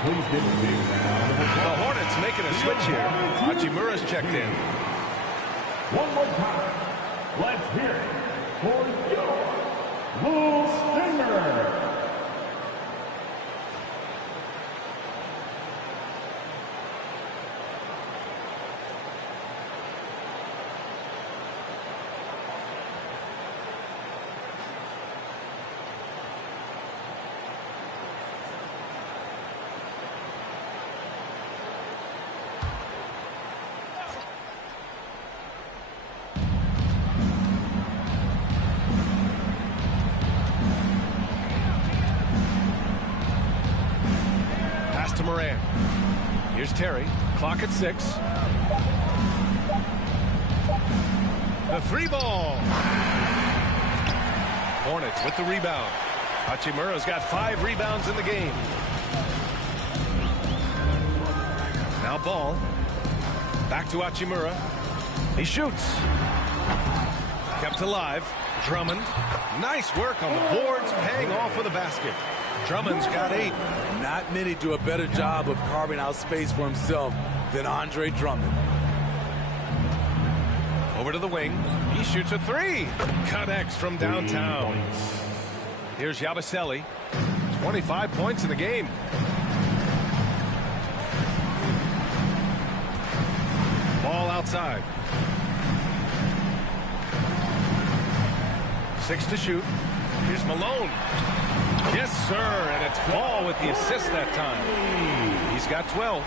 The Hornets making a switch here. Hachimura's checked in. One more time. Let's hear it for your Lou Stinger. To Morant. Here's Terry. Clock at 6. The 3 ball. Hornets with the rebound. Hachimura's got 5 rebounds in the game. Now Ball. Back to Hachimura. He shoots. Kept alive. Drummond. Nice work on the boards, paying off with a basket. Drummond's got 8. Not many do a better job of carving out space for himself than Andre Drummond. Over to the wing. He shoots a 3. Connects from downtown. Here's Yabusele. 25 points in the game. Ball outside. 6 to shoot. Here's Malone. Yes, sir, and it's Ball with the assist that time. He's got 12.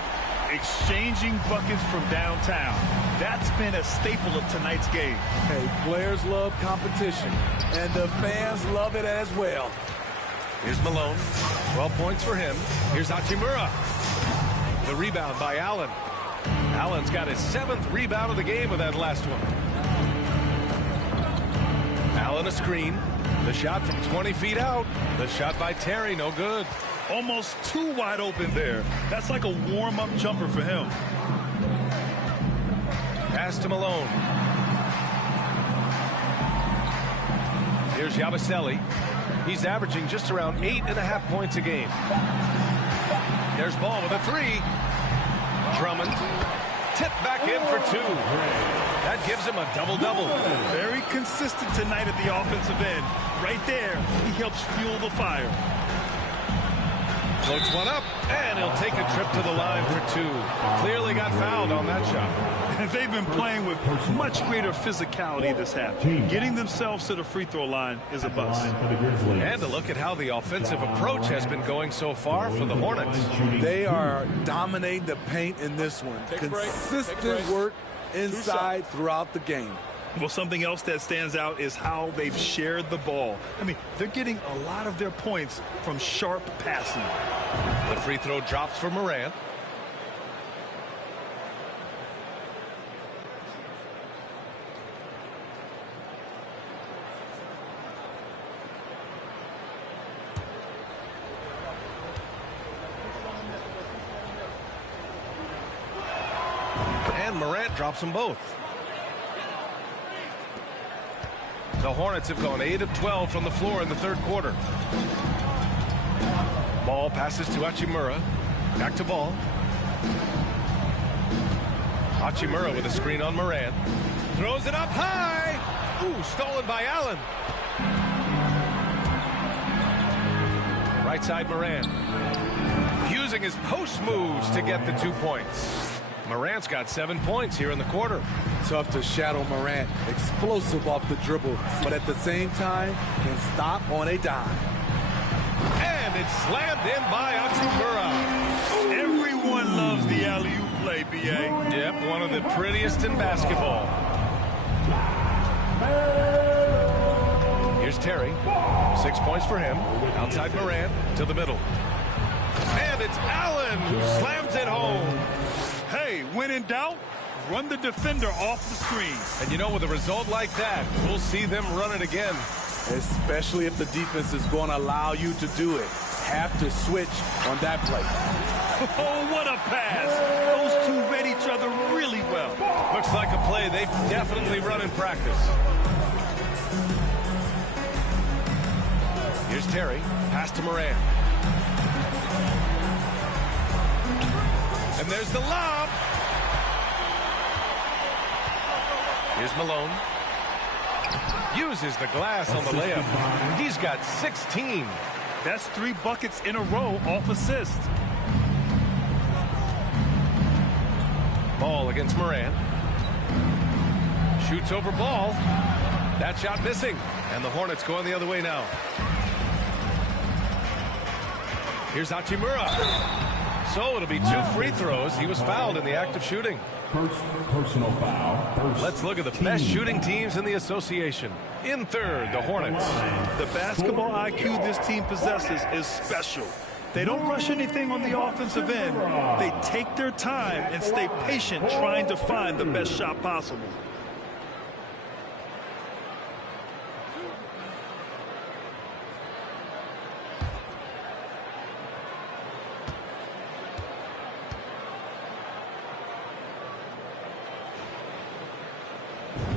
Exchanging buckets from downtown. That's been a staple of tonight's game. Hey, players love competition, and the fans love it as well. Here's Malone. 12 points for him. Here's Hachimura. The rebound by Allen. Allen's got his 7th rebound of the game with that last one. Allen a screen. The shot from 20 feet out. The shot by Terry, no good. Almost too wide open there. That's like a warm-up jumper for him. Pass to Malone. Here's Yabusele. He's averaging just around 8.5 points a game. There's Ball with a 3. Drummond. Tip back in for 2. That gives him a double-double. Very consistent tonight at the offensive end. Right there, he helps fuel the fire. Floats one up, and he'll take a trip to the line for 2. Clearly got fouled on that shot. They've been playing with much greater physicality this half. Getting themselves to the free throw line is a bust. And a look at how the offensive approach has been going so far for the Hornets. They are dominating the paint in this one. Consistent work inside throughout the game. Well, something else that stands out is how they've shared the ball. I mean, they're getting a lot of their points from sharp passing. The free throw drops for Morant. And Morant drops them both. The Hornets have gone 8 of 12 from the floor in the 3rd quarter. Ball passes to Hachimura. Back to Ball. Hachimura with a screen on Morant. Throws it up high. Ooh, stolen by Allen. Right side Morant. Using his post moves to get the 2 points. Morant's got 7 points here in the quarter. Tough to shadow Morant. Explosive off the dribble, but at the same time can stop on a dime. And it's slammed in by Hachimura. Everyone loves the alley-oop play, B.A. Yep, one of the prettiest in basketball. Here's Terry. 6 points for him. Outside Morant to the middle. And it's Allen who slams it home. Hey, when in doubt, run the defender off the screen. And you know, with a result like that, we'll see them run it again. Especially if the defense is going to allow you to do it. Have to switch on that play. Oh, what a pass. Those two read each other really well. Looks like a play they've definitely run in practice. Here's Terry. Pass to Morant. And there's the lob. Here's Malone. Uses the glass on the layup. He's got 16. That's 3 buckets in a row off assist. Ball against Morant. Shoots over Ball. That shot missing. And the Hornets going the other way now. Here's Hachimura. So it'll be 2 free throws. He was fouled in the act of shooting. First personal foul. Let's look at the best shooting teams in the association. In 3rd, the Hornets. The basketball IQ this team possesses is special. They don't rush anything on the offensive end. They take their time and stay patient trying to find the best shot possible.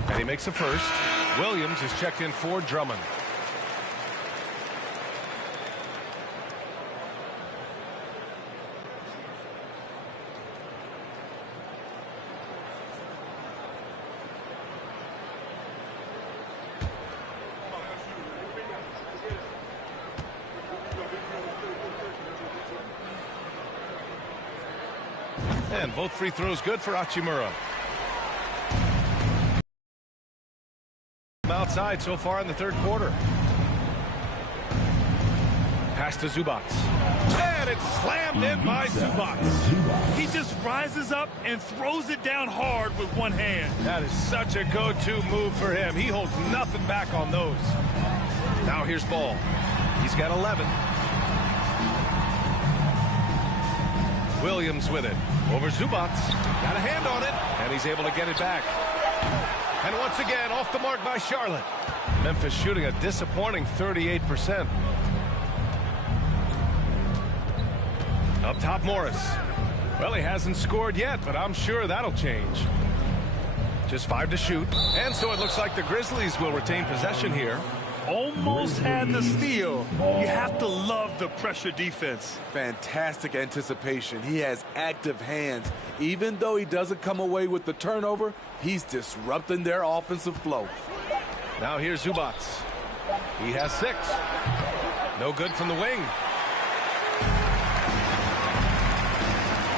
And he makes the first. Williams is checked in for Drummond. And both free throws good for Hachimura. Outside so far in the 3rd quarter. Pass to Zubac. And it's slammed in by Zubac. He just rises up and throws it down hard with one hand. That is such a go-to move for him. He holds nothing back on those. Now here's Ball. He's got 11. Williams with it. Over Zubats. Got a hand on it. And he's able to get it back. And once again, off the mark by Charlotte. Memphis shooting a disappointing 38%. Up top, Morris. Well, he hasn't scored yet, but I'm sure that'll change. Just 5 to shoot. And so it looks like the Grizzlies will retain possession here. Almost had the steal. You have to love the pressure defense. Fantastic anticipation. He has active hands. Even though he doesn't come away with the turnover, he's disrupting their offensive flow. Now here's Zubats. He has 6. No good from the wing.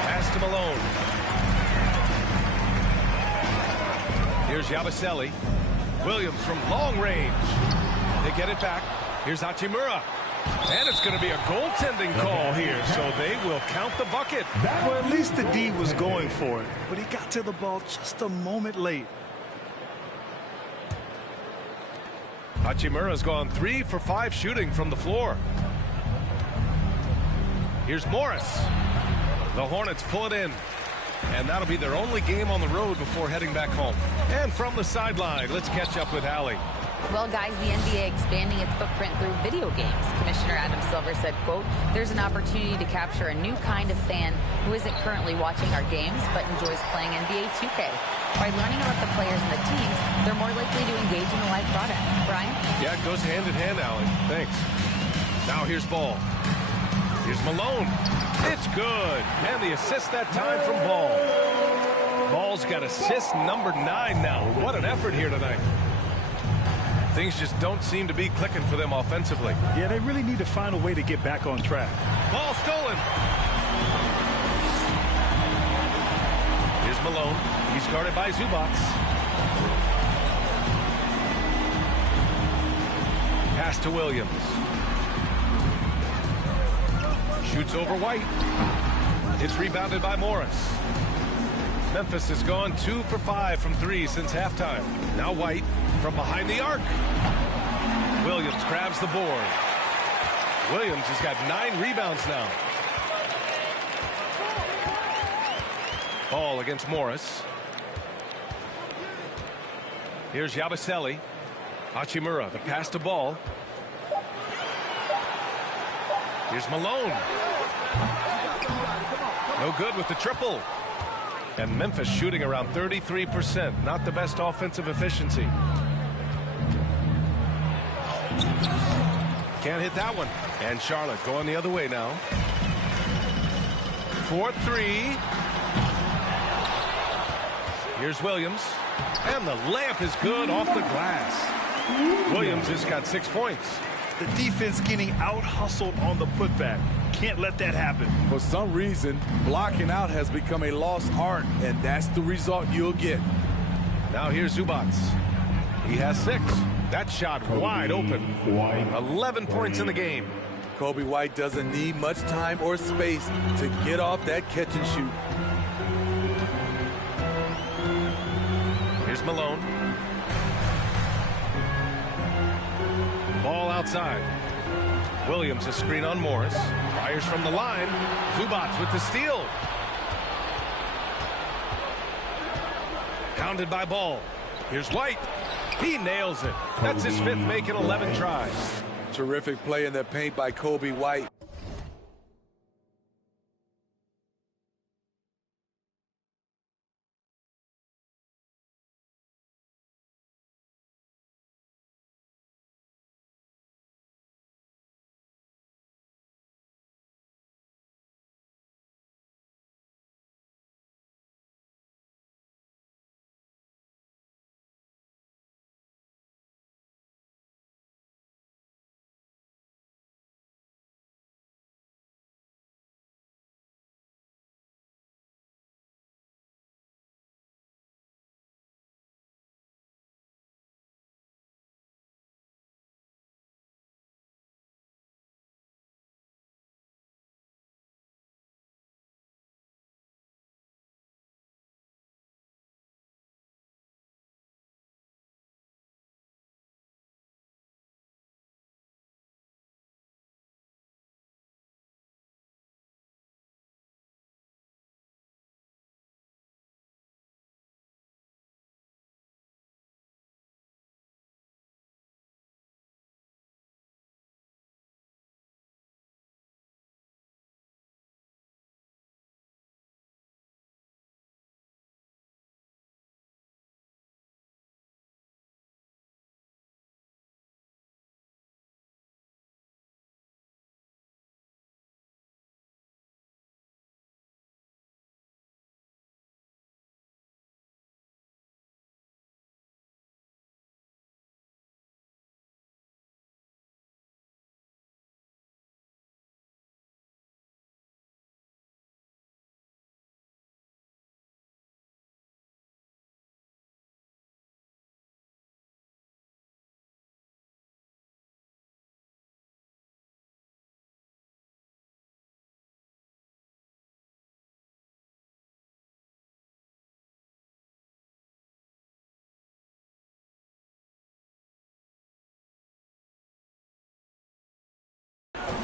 Pass to Malone. Here's Yabusele. Williams from long range. They get it back. Here's Hachimura. And it's going to be a goaltending call here, so they will count the bucket. Well, at least the D was going for it, but he got to the ball just a moment late. Hachimura's gone 3 for 5 shooting from the floor. Here's Morris. The Hornets pull it in. And that'll be their only game on the road before heading back home. And from the sideline, let's catch up with Allie. Well, guys, the NBA expanding its footprint through video games. Commissioner Adam Silver said, quote, "There's an opportunity to capture a new kind of fan who isn't currently watching our games but enjoys playing NBA 2K. By learning about the players and the teams, they're more likely to engage in the live product." Brian? Yeah, it goes hand in hand, Allie. Thanks. Now here's Ball. Here's Malone. It's good. And the assist that time from Ball. Ball's got assist number 9 now. What an effort here tonight. Things just don't seem to be clicking for them offensively. Yeah, they really need to find a way to get back on track. Ball stolen. Here's Malone. He's guarded by Zubats. Pass to Williams. Shoots over White. It's rebounded by Morris. Memphis has gone 2 for 5 from 3 since halftime. Now White from behind the arc. Williams grabs the board. Williams has got 9 rebounds now. Ball against Morris. Here's Yabusele. Hachimura, the pass to Ball. Here's Malone. No good with the triple. And Memphis shooting around 33%. Not the best offensive efficiency. Can't hit that one. And Charlotte going the other way now. 4-3. Here's Williams. And the layup is good off the glass. Williams has got 6 points. The defense getting out-hustled on the putback. Can't let that happen. For some reason, blocking out has become a lost art, and that's the result you'll get. Now here's Zubats. He has 6. That shot wide open. 11 points in the game. Kobe White doesn't need much time or space to get off that catch and shoot. Here's Malone. Ball outside. Williams a screen on Morris. Fires from the line. Zubats with the steal. Pounded by Ball. Here's White. He nails it. That's his 5th make in 11 tries. Terrific play in the paint by Kobe White.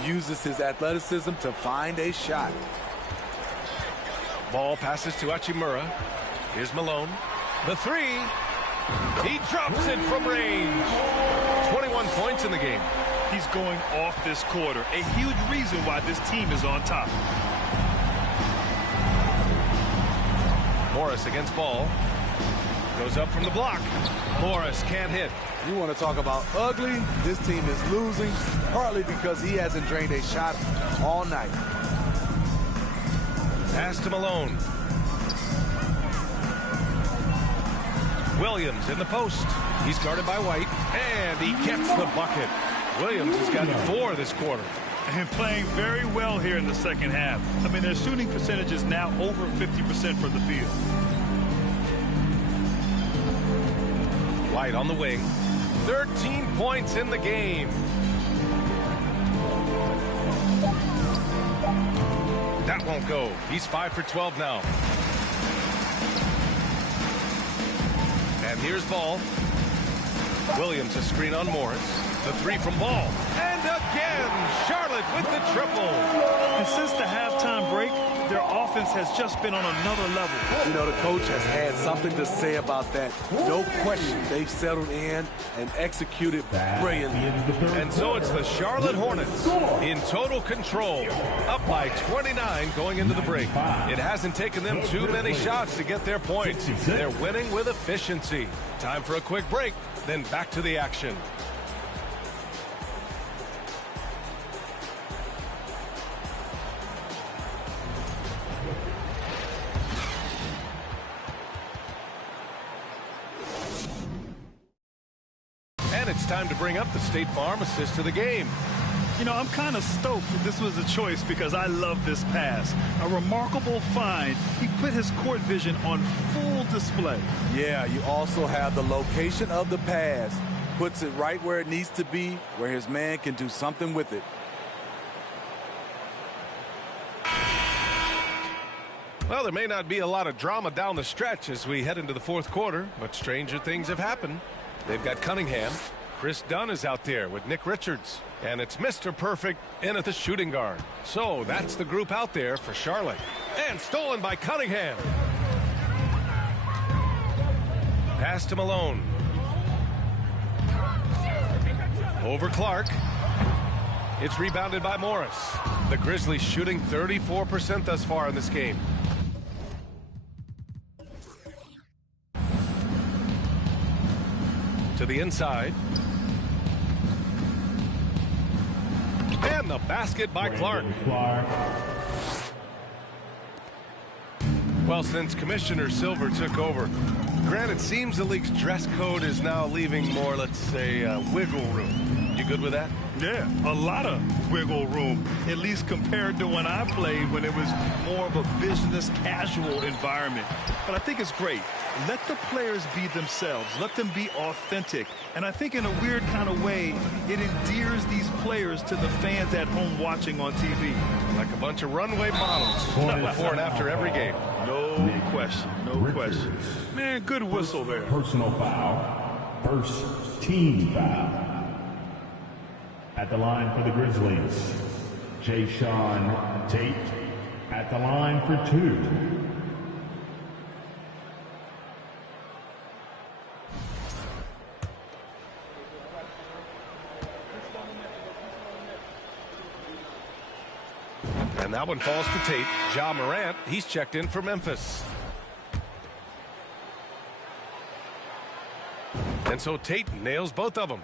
uses his athleticism to find a shot. Ball passes to Hachimura. Here's Malone. The three. He drops it from range. 21 points in the game. He's going off this quarter. A huge reason why this team is on top. Morris against Ball. Goes up from the block. Morris can't hit. You want to talk about ugly? This team is losing, partly because he hasn't drained a shot all night. Pass to Malone. Williams in the post. He's guarded by White, and he gets the bucket. Williams has gotten 4 this quarter. And playing very well here in the second half. I mean, their shooting percentage is now over 50% from the field. White on the wing. 13 points in the game. That won't go. He's 5 for 12 now. And here's Ball. Williams a screen on Morris. The three from Ball. And again, Charlotte with the triple. And since the halftime break, their offense has just been on another level. You know, the coach has had something to say about that. No question, they've settled in and executed brilliantly. And so it's the Charlotte Hornets in total control, up by 29 going into the break. It hasn't taken them too many shots to get their points. They're winning with efficiency. Time for a quick break, then back to the action. And it's time to bring up the State Farm assist of the game. You know, I'm kind of stoked that this was a choice because I love this pass. A remarkable find. He put his court vision on full display. Yeah, you also have the location of the pass. Puts it right where it needs to be, where his man can do something with it. Well, there may not be a lot of drama down the stretch as we head into the fourth quarter, but stranger things have happened. They've got Cunningham. Chris Dunn is out there with Nick Richards. And it's Mr. Perfect in at the shooting guard. So that's the group out there for Charlotte. And stolen by Cunningham. Pass to Malone. Over Clark. It's rebounded by Morris. The Grizzlies shooting 34% thus far in this game. To the inside. And the basket by Clark. Well, since Commissioner Silver took over, granted, it seems the league's dress code is now leaving more, let's say, wiggle room. You good with that? Yeah, a lot of wiggle room, at least compared to when I played, when it was more of a business casual environment. But I think it's great. Let the players be themselves. Let them be authentic. And I think in a weird kind of way, it endears these players to the fans at home watching on TV. Like a bunch of runway models before and after every game. No question. No question. Man, good whistle there. Personal foul. First team foul. At the line for the Grizzlies, Jayshawn Tate at the line for 2. And that one falls to Tate. Ja Morant, he's checked in for Memphis. And so Tate nails both of them.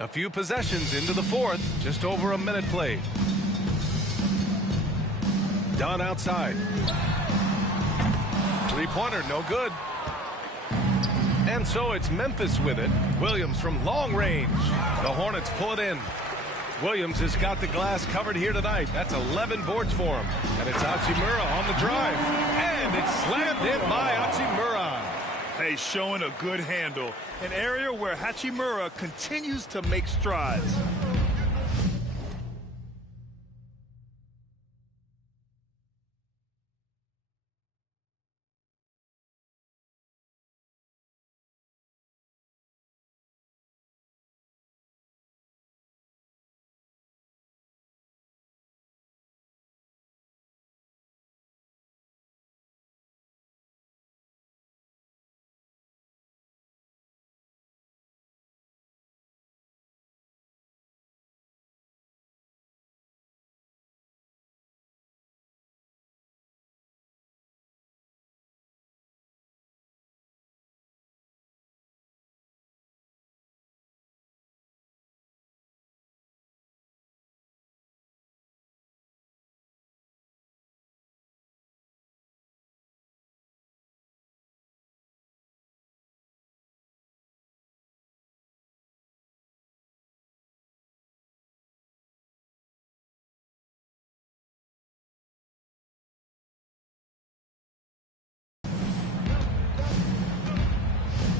A few possessions into the fourth, just over a minute played. Dunn outside. Three-pointer, no good. And so it's Memphis with it. Williams from long range. The Hornets pull it in. Williams has got the glass covered here tonight. That's 11 boards for him. And it's Hachimura on the drive. And it's slammed in by Hachimura. Hey, showing a good handle. An area where Hachimura continues to make strides.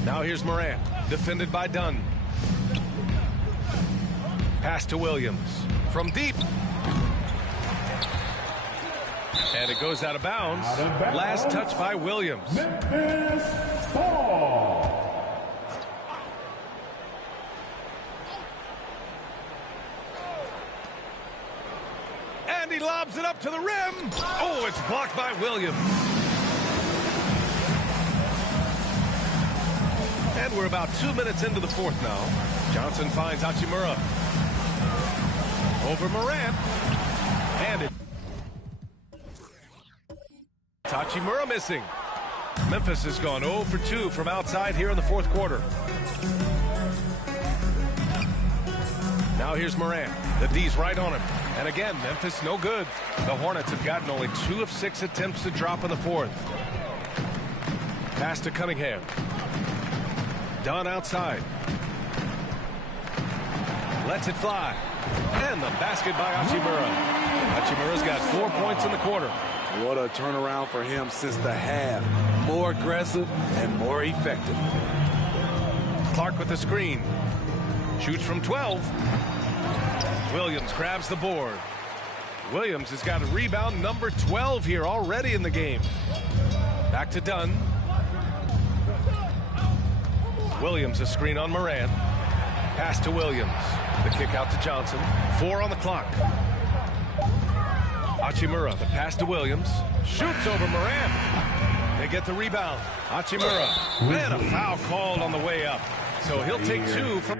Now here's Morant, defended by Dunn. Pass to Williams from deep. And it goes out of bounds. Last touch by Williams. Memphis ball. And he lobs it up to the rim. Oh, it's blocked by Williams. And we're about 2 minutes into the fourth now. Johnson finds Hachimura. Over Morant. And it. Hachimura missing. Memphis has gone 0 for 2 from outside here in the fourth quarter. Now here's Morant. The D's right on him. And again, Memphis no good. The Hornets have gotten only 2 of 6 attempts to drop in the fourth. Pass to Cunningham. Dunn outside. Lets it fly. And the basket by Hachimura. Hachimura's got 4 points in the quarter. What a turnaround for him since the half. More aggressive and more effective. Clark with the screen. Shoots from 12. Williams grabs the board. Williams has got a rebound number 12 here already in the game. Back to Dunn. Williams a screen on Morant. Pass to Williams. The kick out to Johnson. 4 on the clock. Hachimura, the pass to Williams. Shoots over Morant. They get the rebound. Hachimura. And a foul called on the way up. So he'll take 2 from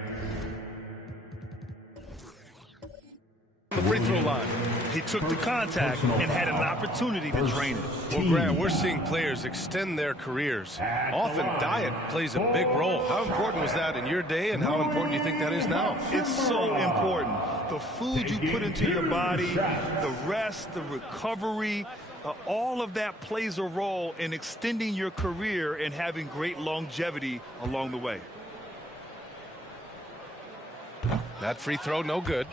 the free throw line. He took the contact and had an opportunity to drain it. Well, Grant, we're seeing players extend their careers. Often diet plays a big role. How important was that in your day, and how important do you think that is now? It's so important. The food you put into your body, the rest, the recovery, all of that plays a role in extending your career and having great longevity along the way. That free throw, no good.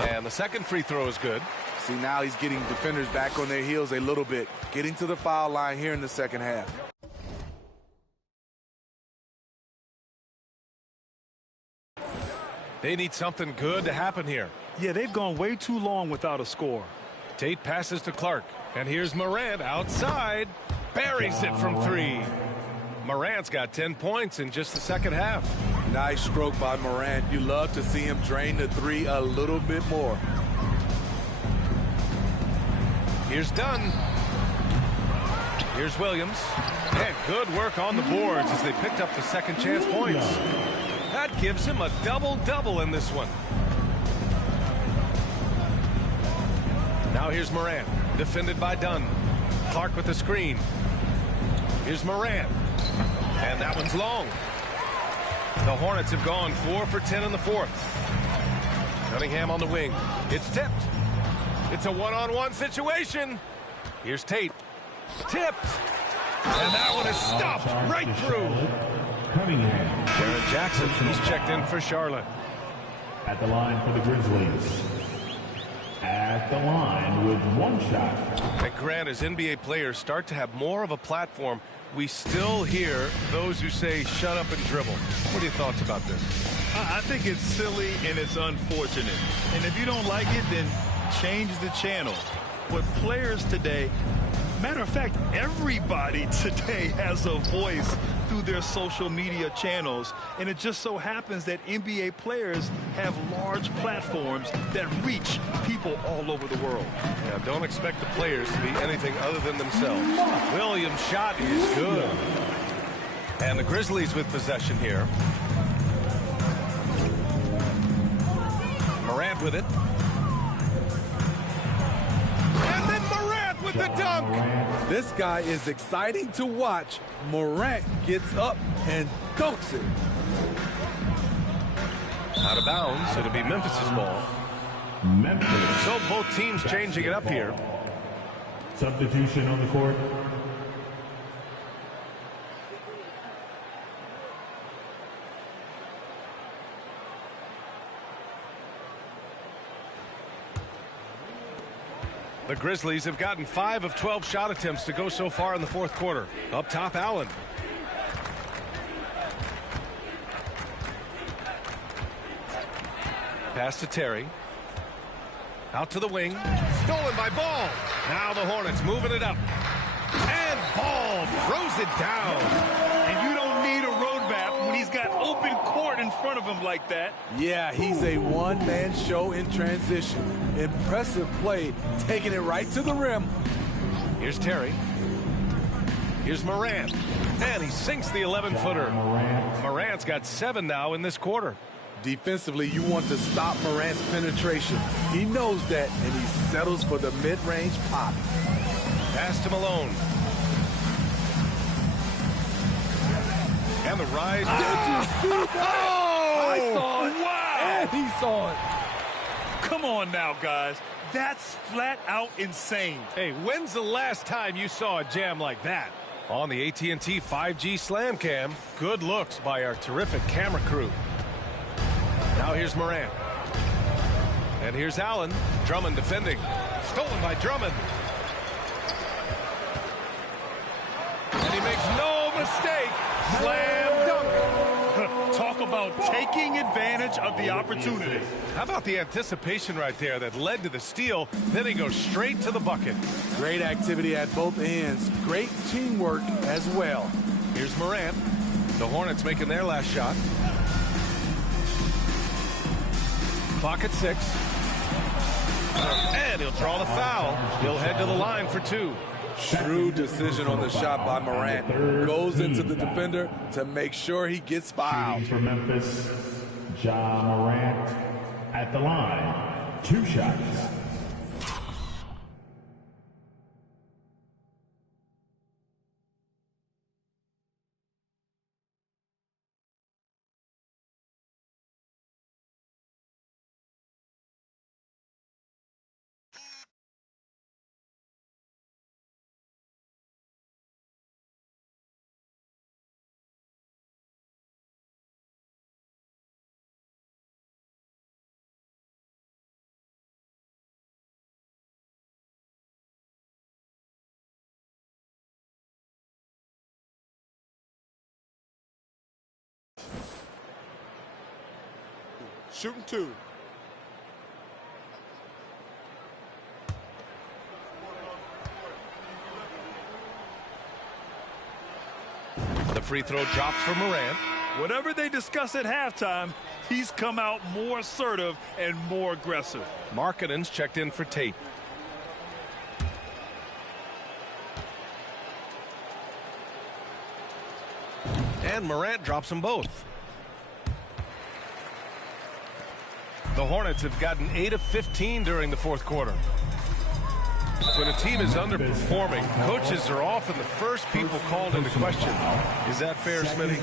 And the second free throw is good. See, now he's getting defenders back on their heels a little bit. Getting to the foul line here in the second half. They need something good to happen here. Yeah, they've gone way too long without a score. Tate passes to Clark. And here's Morant outside. Buries it from 3. Morant's got 10 points in just the second half. Nice stroke by Morant. You love to see him drain the 3 a little bit more. Here's Dunn. Here's Williams. And good work on the boards as they picked up the second chance points. That gives him a double-double in this one. Now here's Morant, defended by Dunn. Clark with the screen. Here's Morant. And that one's long. The Hornets have gone 4 for 10 in the fourth. Cunningham on the wing. It's tipped. It's a one-on-one situation. Here's Tate. Tipped. And that one is stopped right through. Cunningham. Jaren Jackson, he's checked in for Charlotte. At the line for the Grizzlies. At the line with 1 shot. And Grant, as NBA players start to have more of a platform, we still hear those who say, shut up and dribble. What are your thoughts about this? I think it's silly and it's unfortunate. And if you don't like it, then change the channel. But players today, matter of fact, everybody today has a voice through their social media channels. And it just so happens that NBA players have large platforms that reach people all over the world. Yeah, don't expect the players to be anything other than themselves. Williams' shot is good. And the Grizzlies with possession here. Morant with it. And then Morant with the dunk. This guy is exciting to watch. Morant gets up and dunks it. Out of bounds. It'll be Memphis's ball. Memphis. So both teams changing it up here. Substitution on the court. The Grizzlies have gotten 5 of 12 shot attempts to go so far in the fourth quarter. Up top, Allen. Pass to Terry. Out to the wing. Stolen by Ball. Now the Hornets moving it up. And Ball throws it down. And you don't need a roadmap when he's got open court in front of him like that. Yeah, he's a one-man show in transition. Impressive play, taking it right to the rim. Here's Terry. Here's Morant. And he sinks the 11-footer. Morant's got 7 now in this quarter. Defensively, you want to stop Morant's penetration. He knows that, and he settles for the mid-range pop. Pass to Malone. And the rise. I saw it. Wow. And he saw it. Come on now, guys. That's flat out insane. Hey, when's the last time you saw a jam like that? On the AT&T 5G Slam Cam, good looks by our terrific camera crew. Now here's Morant. And here's Allen. Drummond defending. Stolen by Drummond. And he makes no mistake. Slam dunk. Talk about taking advantage of the opportunity. How about the anticipation right there that led to the steal? Then he goes straight to the bucket. Great activity at both ends. Great teamwork as well. Here's Morant. The Hornets making their last shot. Clock at 6. And he'll draw the foul. He'll head to the line for 2. Shrewd decision on the shot by Morant. Goes into the defender to make sure he gets fouled. For Memphis, Ja Morant at the line. 2 shots. Shooting 2. The free throw drops for Morant. Whatever they discuss at halftime, he's come out more assertive and more aggressive. Markkanen's checked in for Tate. And Morant drops them both. The Hornets have gotten 8 of 15 during the fourth quarter. When a team is underperforming, coaches are often the first people called into question. Is that fair, Smitty?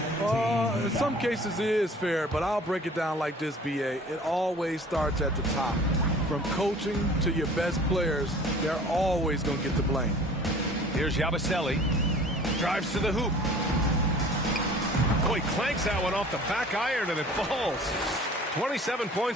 In some cases it is fair, but I'll break it down like this, B.A. It always starts at the top. From coaching to your best players, they're always going to get the blame. Here's Yabusele. Drives to the hoop. Oh, he clanks that one off the back iron and it falls. 27 points.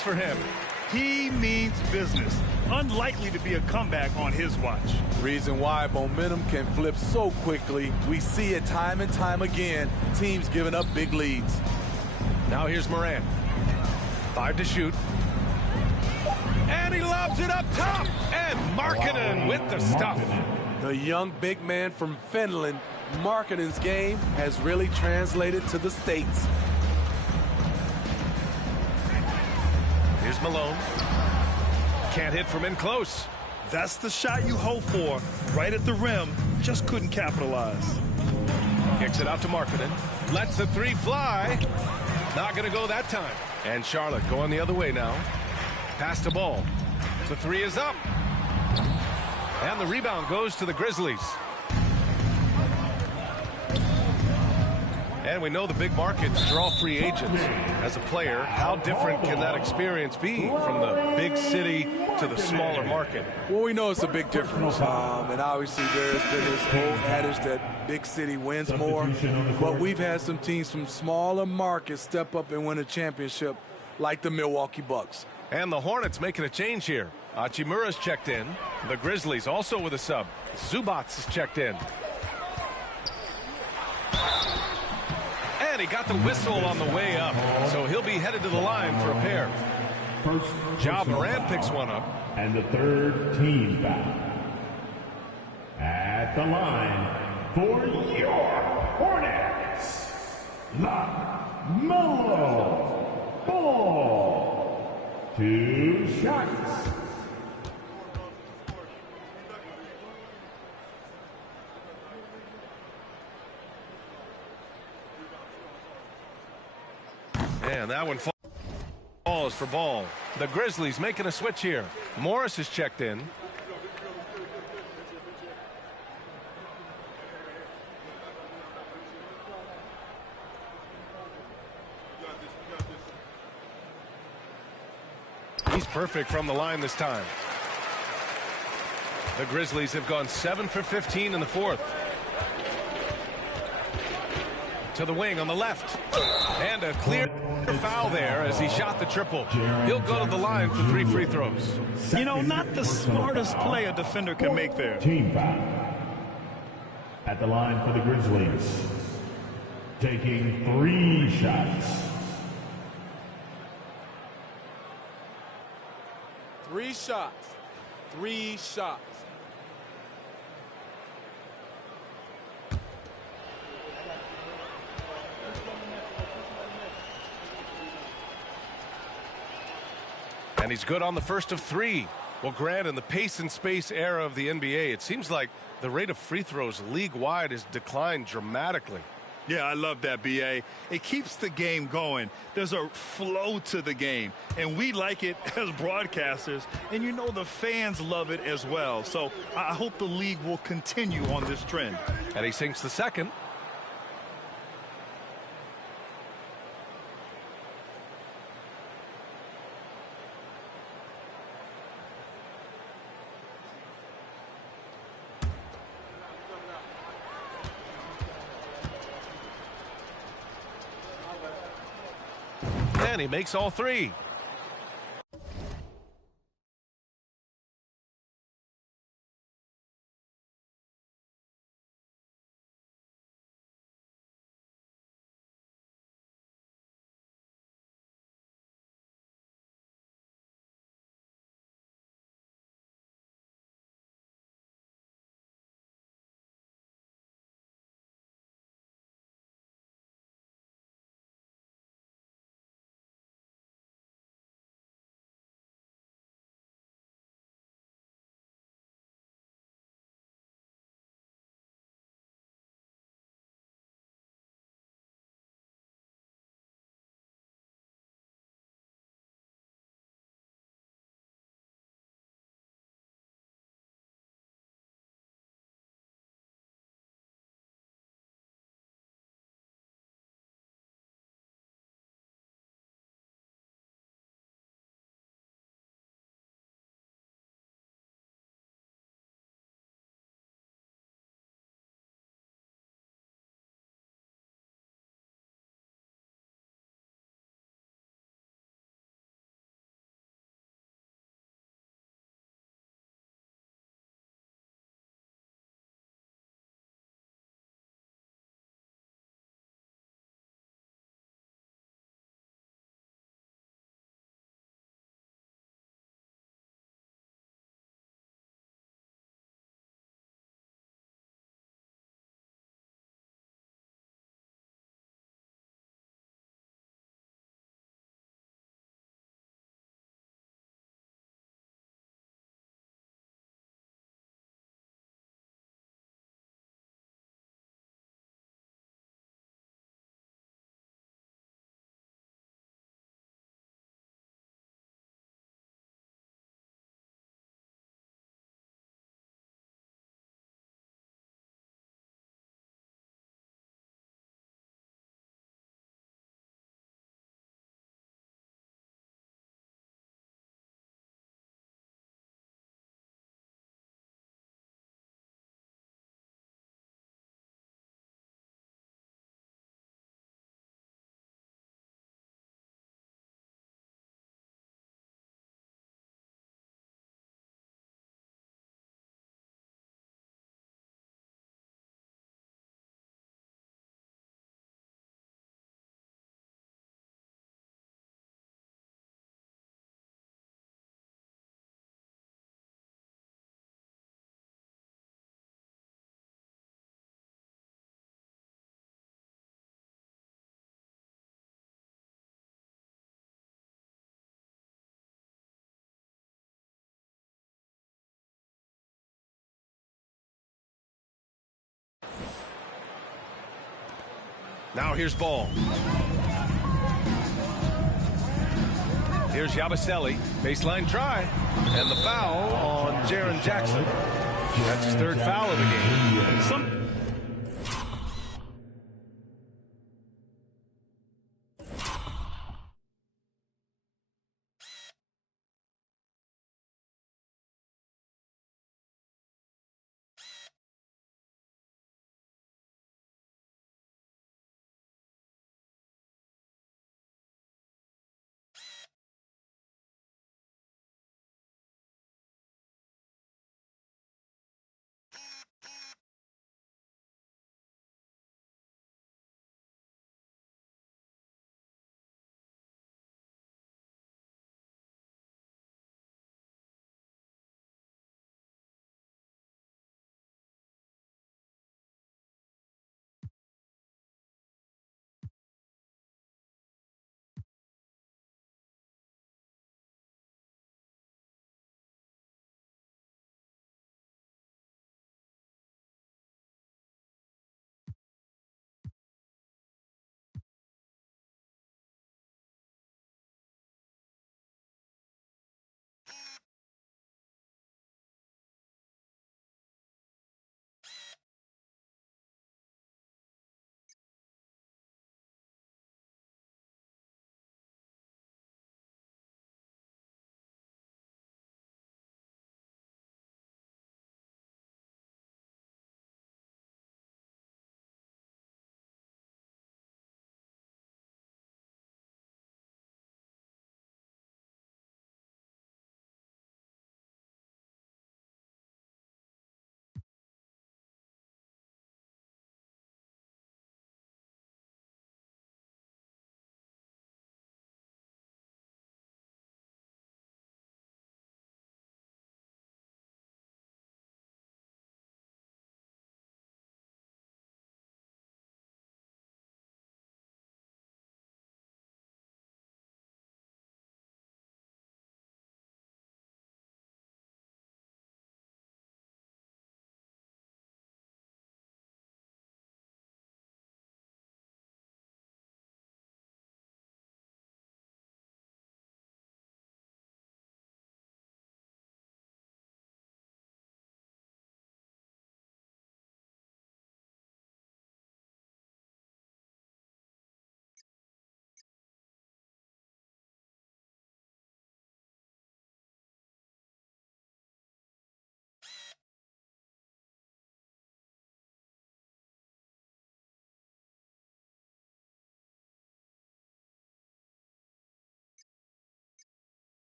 for him. He means business. Unlikely to be a comeback on his watch. Reason why momentum can flip so quickly. We see it time and time again. Teams giving up big leads. Now here's Morant. 5 to shoot. And he lobs it up top. And Markkanen with the stuff. The young big man from Finland, Markkanen's game has really translated to the States. Here's Malone. Can't hit from in close. That's the shot you hope for. Right at the rim. Just couldn't capitalize. Kicks it out to Markkanen. Lets the 3 fly. Not going to go that time. And Charlotte going the other way now. Pass the ball. The 3 is up. And the rebound goes to the Grizzlies. And we know the big markets draw free agents. As a player, how different can that experience be from the big city to the smaller market? Well, we know it's a big difference. And obviously there's been this old adage that big city wins more. But we've had some teams from smaller markets step up and win a championship, like the Milwaukee Bucks. And the Hornets making a change here. Hachimura's checked in. The Grizzlies also with a sub. Zubats is checked in. And he got the whistle on the way up. So he'll be headed to the line for a pair. Ja Morant picks one up. And the third team foul. At the line for your Hornets, LaMelo Ball. 2 shots. And that one falls for Ball. The Grizzlies making a switch here. Morris is checked in. He's perfect from the line this time. The Grizzlies have gone 7 for 15 in the fourth. To the wing on the left. And a clear foul there as he shot the triple. He'll go to the line for 3 free throws. You know, not the smartest play a defender can make there. Team foul. At the line for the Grizzlies. Taking 3 shots. 3 shots. 3 shots. And he's good on the first of 3. Well, Grant, in the pace and space era of the NBA, it seems like the rate of free throws league-wide has declined dramatically. Yeah, I love that, B.A. It keeps the game going. There's a flow to the game, and we like it as broadcasters, and you know the fans love it as well. So I hope the league will continue on this trend. And he sinks the second. And he makes all 3. Now here's Ball. Here's Yabusele. Baseline try. And the foul on Jaren Jackson. That's his third foul of the game.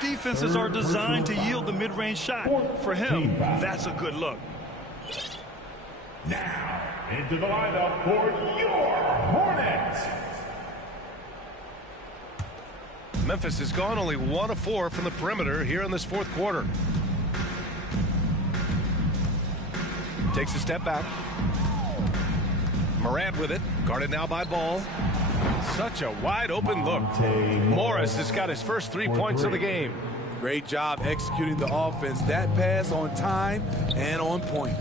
Defenses are designed to yield the mid-range shot. For him, that's a good look. Now, into the lineup for your Hornets. Memphis has gone only 1 of 4 from the perimeter here in this fourth quarter. Takes a step back. Morant with it, guarded now by Ball. Such a wide open look. Morris has got his first 3 points of the game. Great job executing the offense. That pass on time and on point.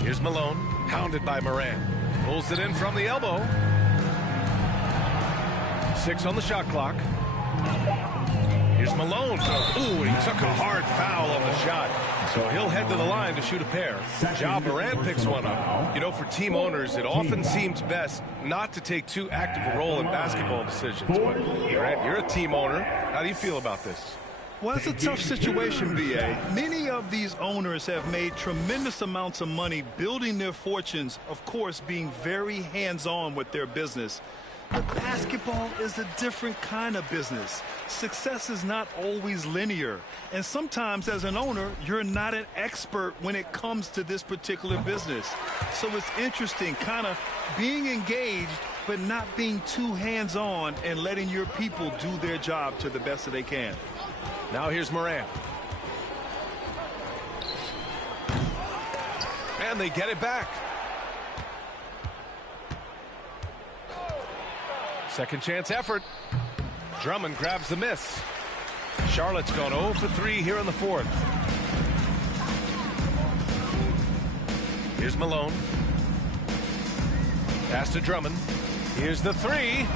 Here's Malone, hounded by Morant. Pulls it in from the elbow. 6 on the shot clock. Here's Malone. Ooh, he took a hard foul on the shot. So he'll head to the line to shoot a pair. Ja Morant picks one up. You know, for team owners, it often seems best not to take too active a role in basketball decisions. But Morant, you're a team owner. How do you feel about this? Well, it's a tough situation, B.A. Many of these owners have made tremendous amounts of money building their fortunes, of course, being very hands-on with their business. But basketball is a different kind of business. Success is not always linear. And sometimes as an owner, you're not an expert when it comes to this particular business. So it's interesting kind of being engaged, but not being too hands-on and letting your people do their job to the best that they can. Now here's Morant. And they get it back. Second chance effort. Drummond grabs the miss. Charlotte's gone 0 for 3 here in the fourth. Here's Malone. Pass to Drummond. Here's the three.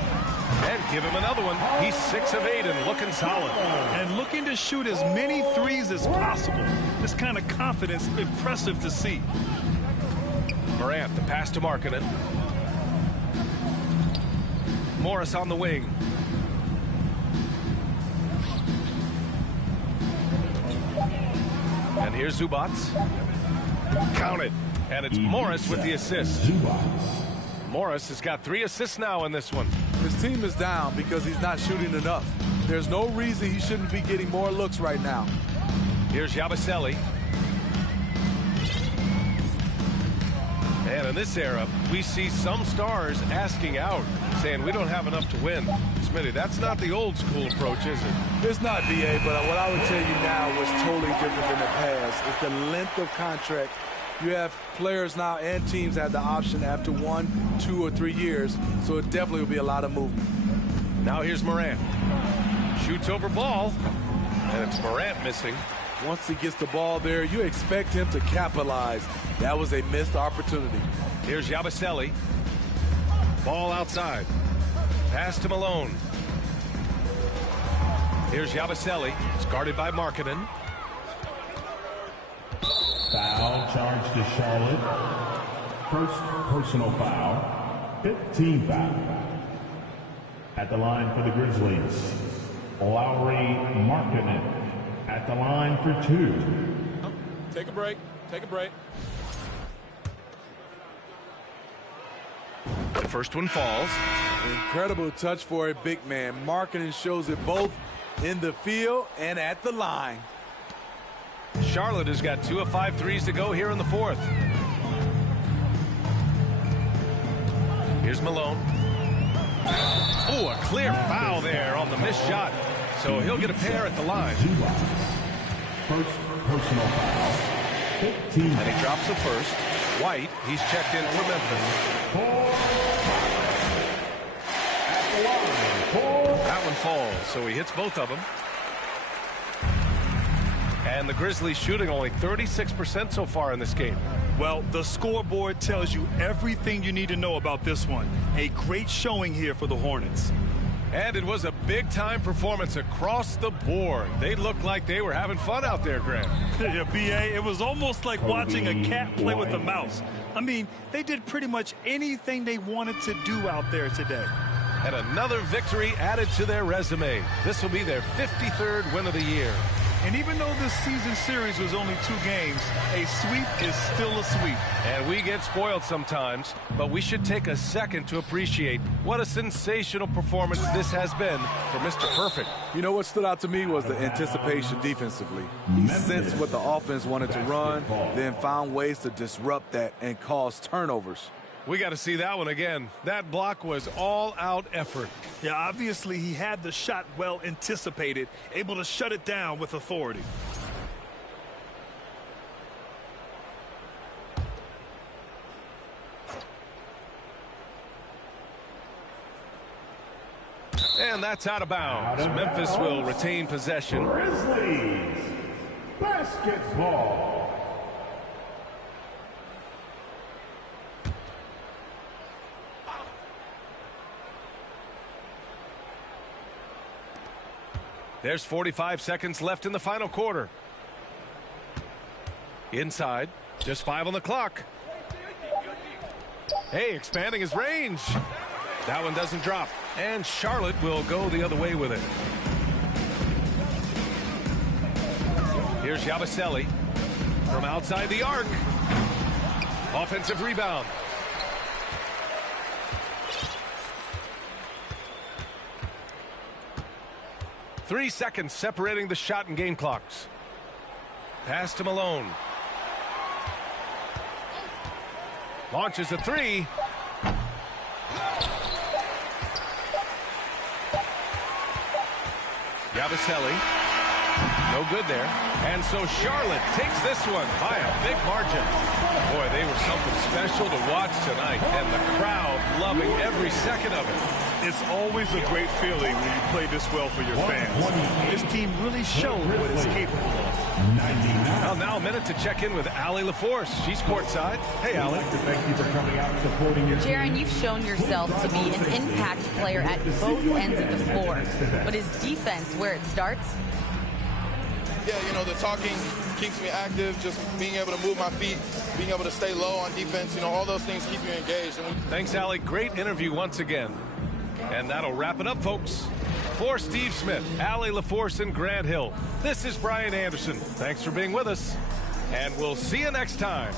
And give him another one. He's 6 of 8 and looking solid. And looking to shoot as many threes as possible. This kind of confidence, impressive to see. Morant, the pass to Markkanen. Morris on the wing. And here's Zubac. Counted. And it's Morris with the assist. Morris has got 3 assists now in this one. His team is down because he's not shooting enough. There's no reason he shouldn't be getting more looks right now. Here's Yabusele. And in this era, we see some stars asking out, saying we don't have enough to win. Smitty, that's not the old school approach, is it? It's not, B.A., but what I would tell you now was totally different than the past. It's the length of contract. You have players now and teams have the option after 1, 2, or 3 years, so it definitely will be a lot of movement. Now here's Morant. Shoots over ball, and it's Morant missing. Once he gets the ball there, you expect him to capitalize. That was a missed opportunity. Here's Yabusele. Ball outside. Pass to Malone. Here's Yabusele. It's guarded by Markkanen. Foul charge to Charlotte. First personal foul. 15 foul. At the line for the Grizzlies, Lauri Markkanen. At the line for 2. Take a break. Take a break. The first one falls. Incredible touch for a big man. Markkanen shows it both in the field and at the line. Charlotte has got 2 of 5 threes to go here in the 4th. Here's Malone. Oh, a clear foul there on the missed shot. So he'll get a pair at the line. First personal foul. 15. And he drops the first. White, he's checked in for Memphis. That one falls, so he hits both of them. And the Grizzlies shooting only 36% so far in this game. Well, the scoreboard tells you everything you need to know about this one. A great showing here for the Hornets. And it was a big-time performance across the board. They looked like they were having fun out there, Grant. Yeah, B.A., it was almost like watching a cat play with a mouse. I mean, they did pretty much anything they wanted to do out there today. And another victory added to their resume. This will be their 53rd win of the year. And even though this season series was only 2 games, a sweep is still a sweep. And we get spoiled sometimes, but we should take a second to appreciate what a sensational performance this has been for Mr. Perfect. You know what stood out to me was the anticipation defensively. He sensed what the offense wanted to run, then found ways to disrupt that and cause turnovers. We got to see that one again. That block was all-out effort. Yeah, obviously he had the shot well anticipated, able to shut it down with authority. And that's out of bounds. Memphis will retain possession. Grizzlies basketball. There's 45 seconds left in the final quarter. Inside, just 5 on the clock. Hey, expanding his range. That one doesn't drop. And Charlotte will go the other way with it. Here's Yabusele from outside the arc. Offensive rebound. Three seconds separating the shot and game clocks. Pass to Malone. Launches a three. Yabusele. No good there. And so Charlotte takes this one by a big margin. Boy, they were something special to watch tonight, and the crowd loving every second of it. It's always a great feeling when you play this well for your fans. This team really showed what it's capable of. Well, now a minute to check in with Allie LaForce. She's courtside. Hey, Allie. Thank you for coming out and supporting your team. Jaron, you've shown yourself to be an impact player at both ends of the floor. But is defense where it starts? Yeah, you know, the talking keeps me active, just being able to move my feet, being able to stay low on defense, you know, all those things keep you engaged. Thanks, Allie. Great interview once again. And that'll wrap it up, folks. For Steve Smith, Allie LaForce, and Grant Hill, this is Brian Anderson. Thanks for being with us, and we'll see you next time.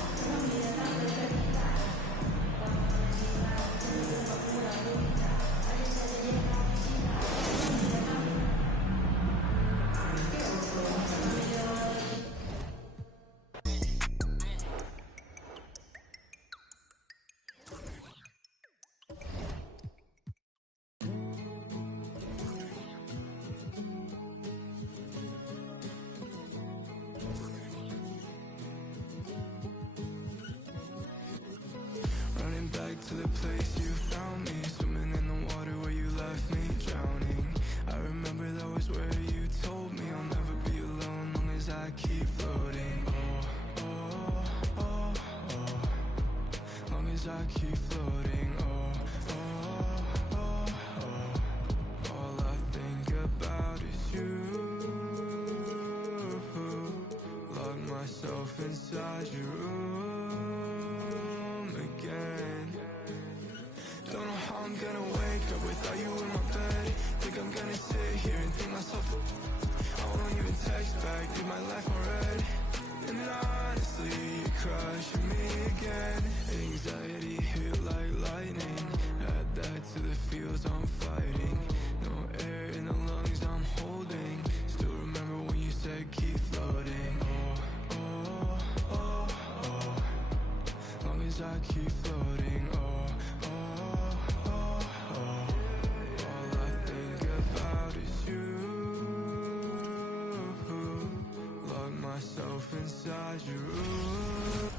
To the place you found me, swimming in the water where you left me drowning. I remember that was where you told me I'll never be alone long as I keep floating. Oh, oh, oh, oh. Long as I keep floating. Oh, oh, oh, oh. All I think about is you. Lock myself inside your room again. Don't know how I'm gonna wake up without you in my bed. Think I'm gonna sit here and think myself I won't even text back, leave my life on red. And honestly, you're crushing me again. Anxiety hit like lightning. Add that to the feels I'm fighting. No air in the lungs I'm holding. Still remember when you said keep floating. Oh, oh, oh, oh. Long as I keep floating. Oh, inside your room.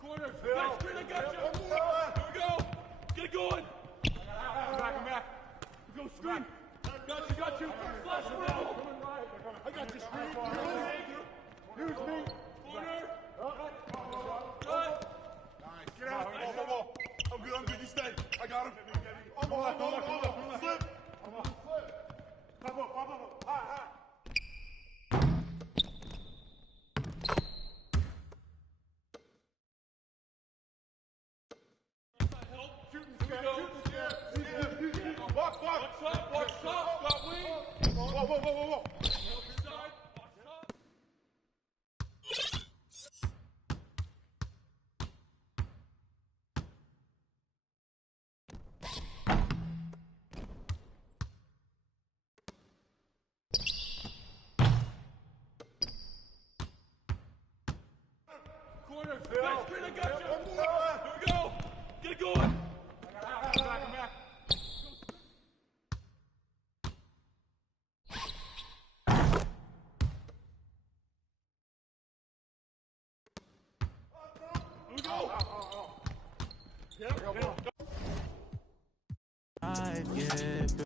Corner, Phil. I got you. Here we go. Get it going. I'm back. Go screen. Got you. Flash roll. I got you, screen. Use me. Corner. Cut. Nice. Get out. I'm good. You stay. I got him. I'm on. Slip. Pop up. High. Watch top, got wing. Whoa. Corner, Phil. Back screen, I got you. Here we go. Get it going. Back. Here we go.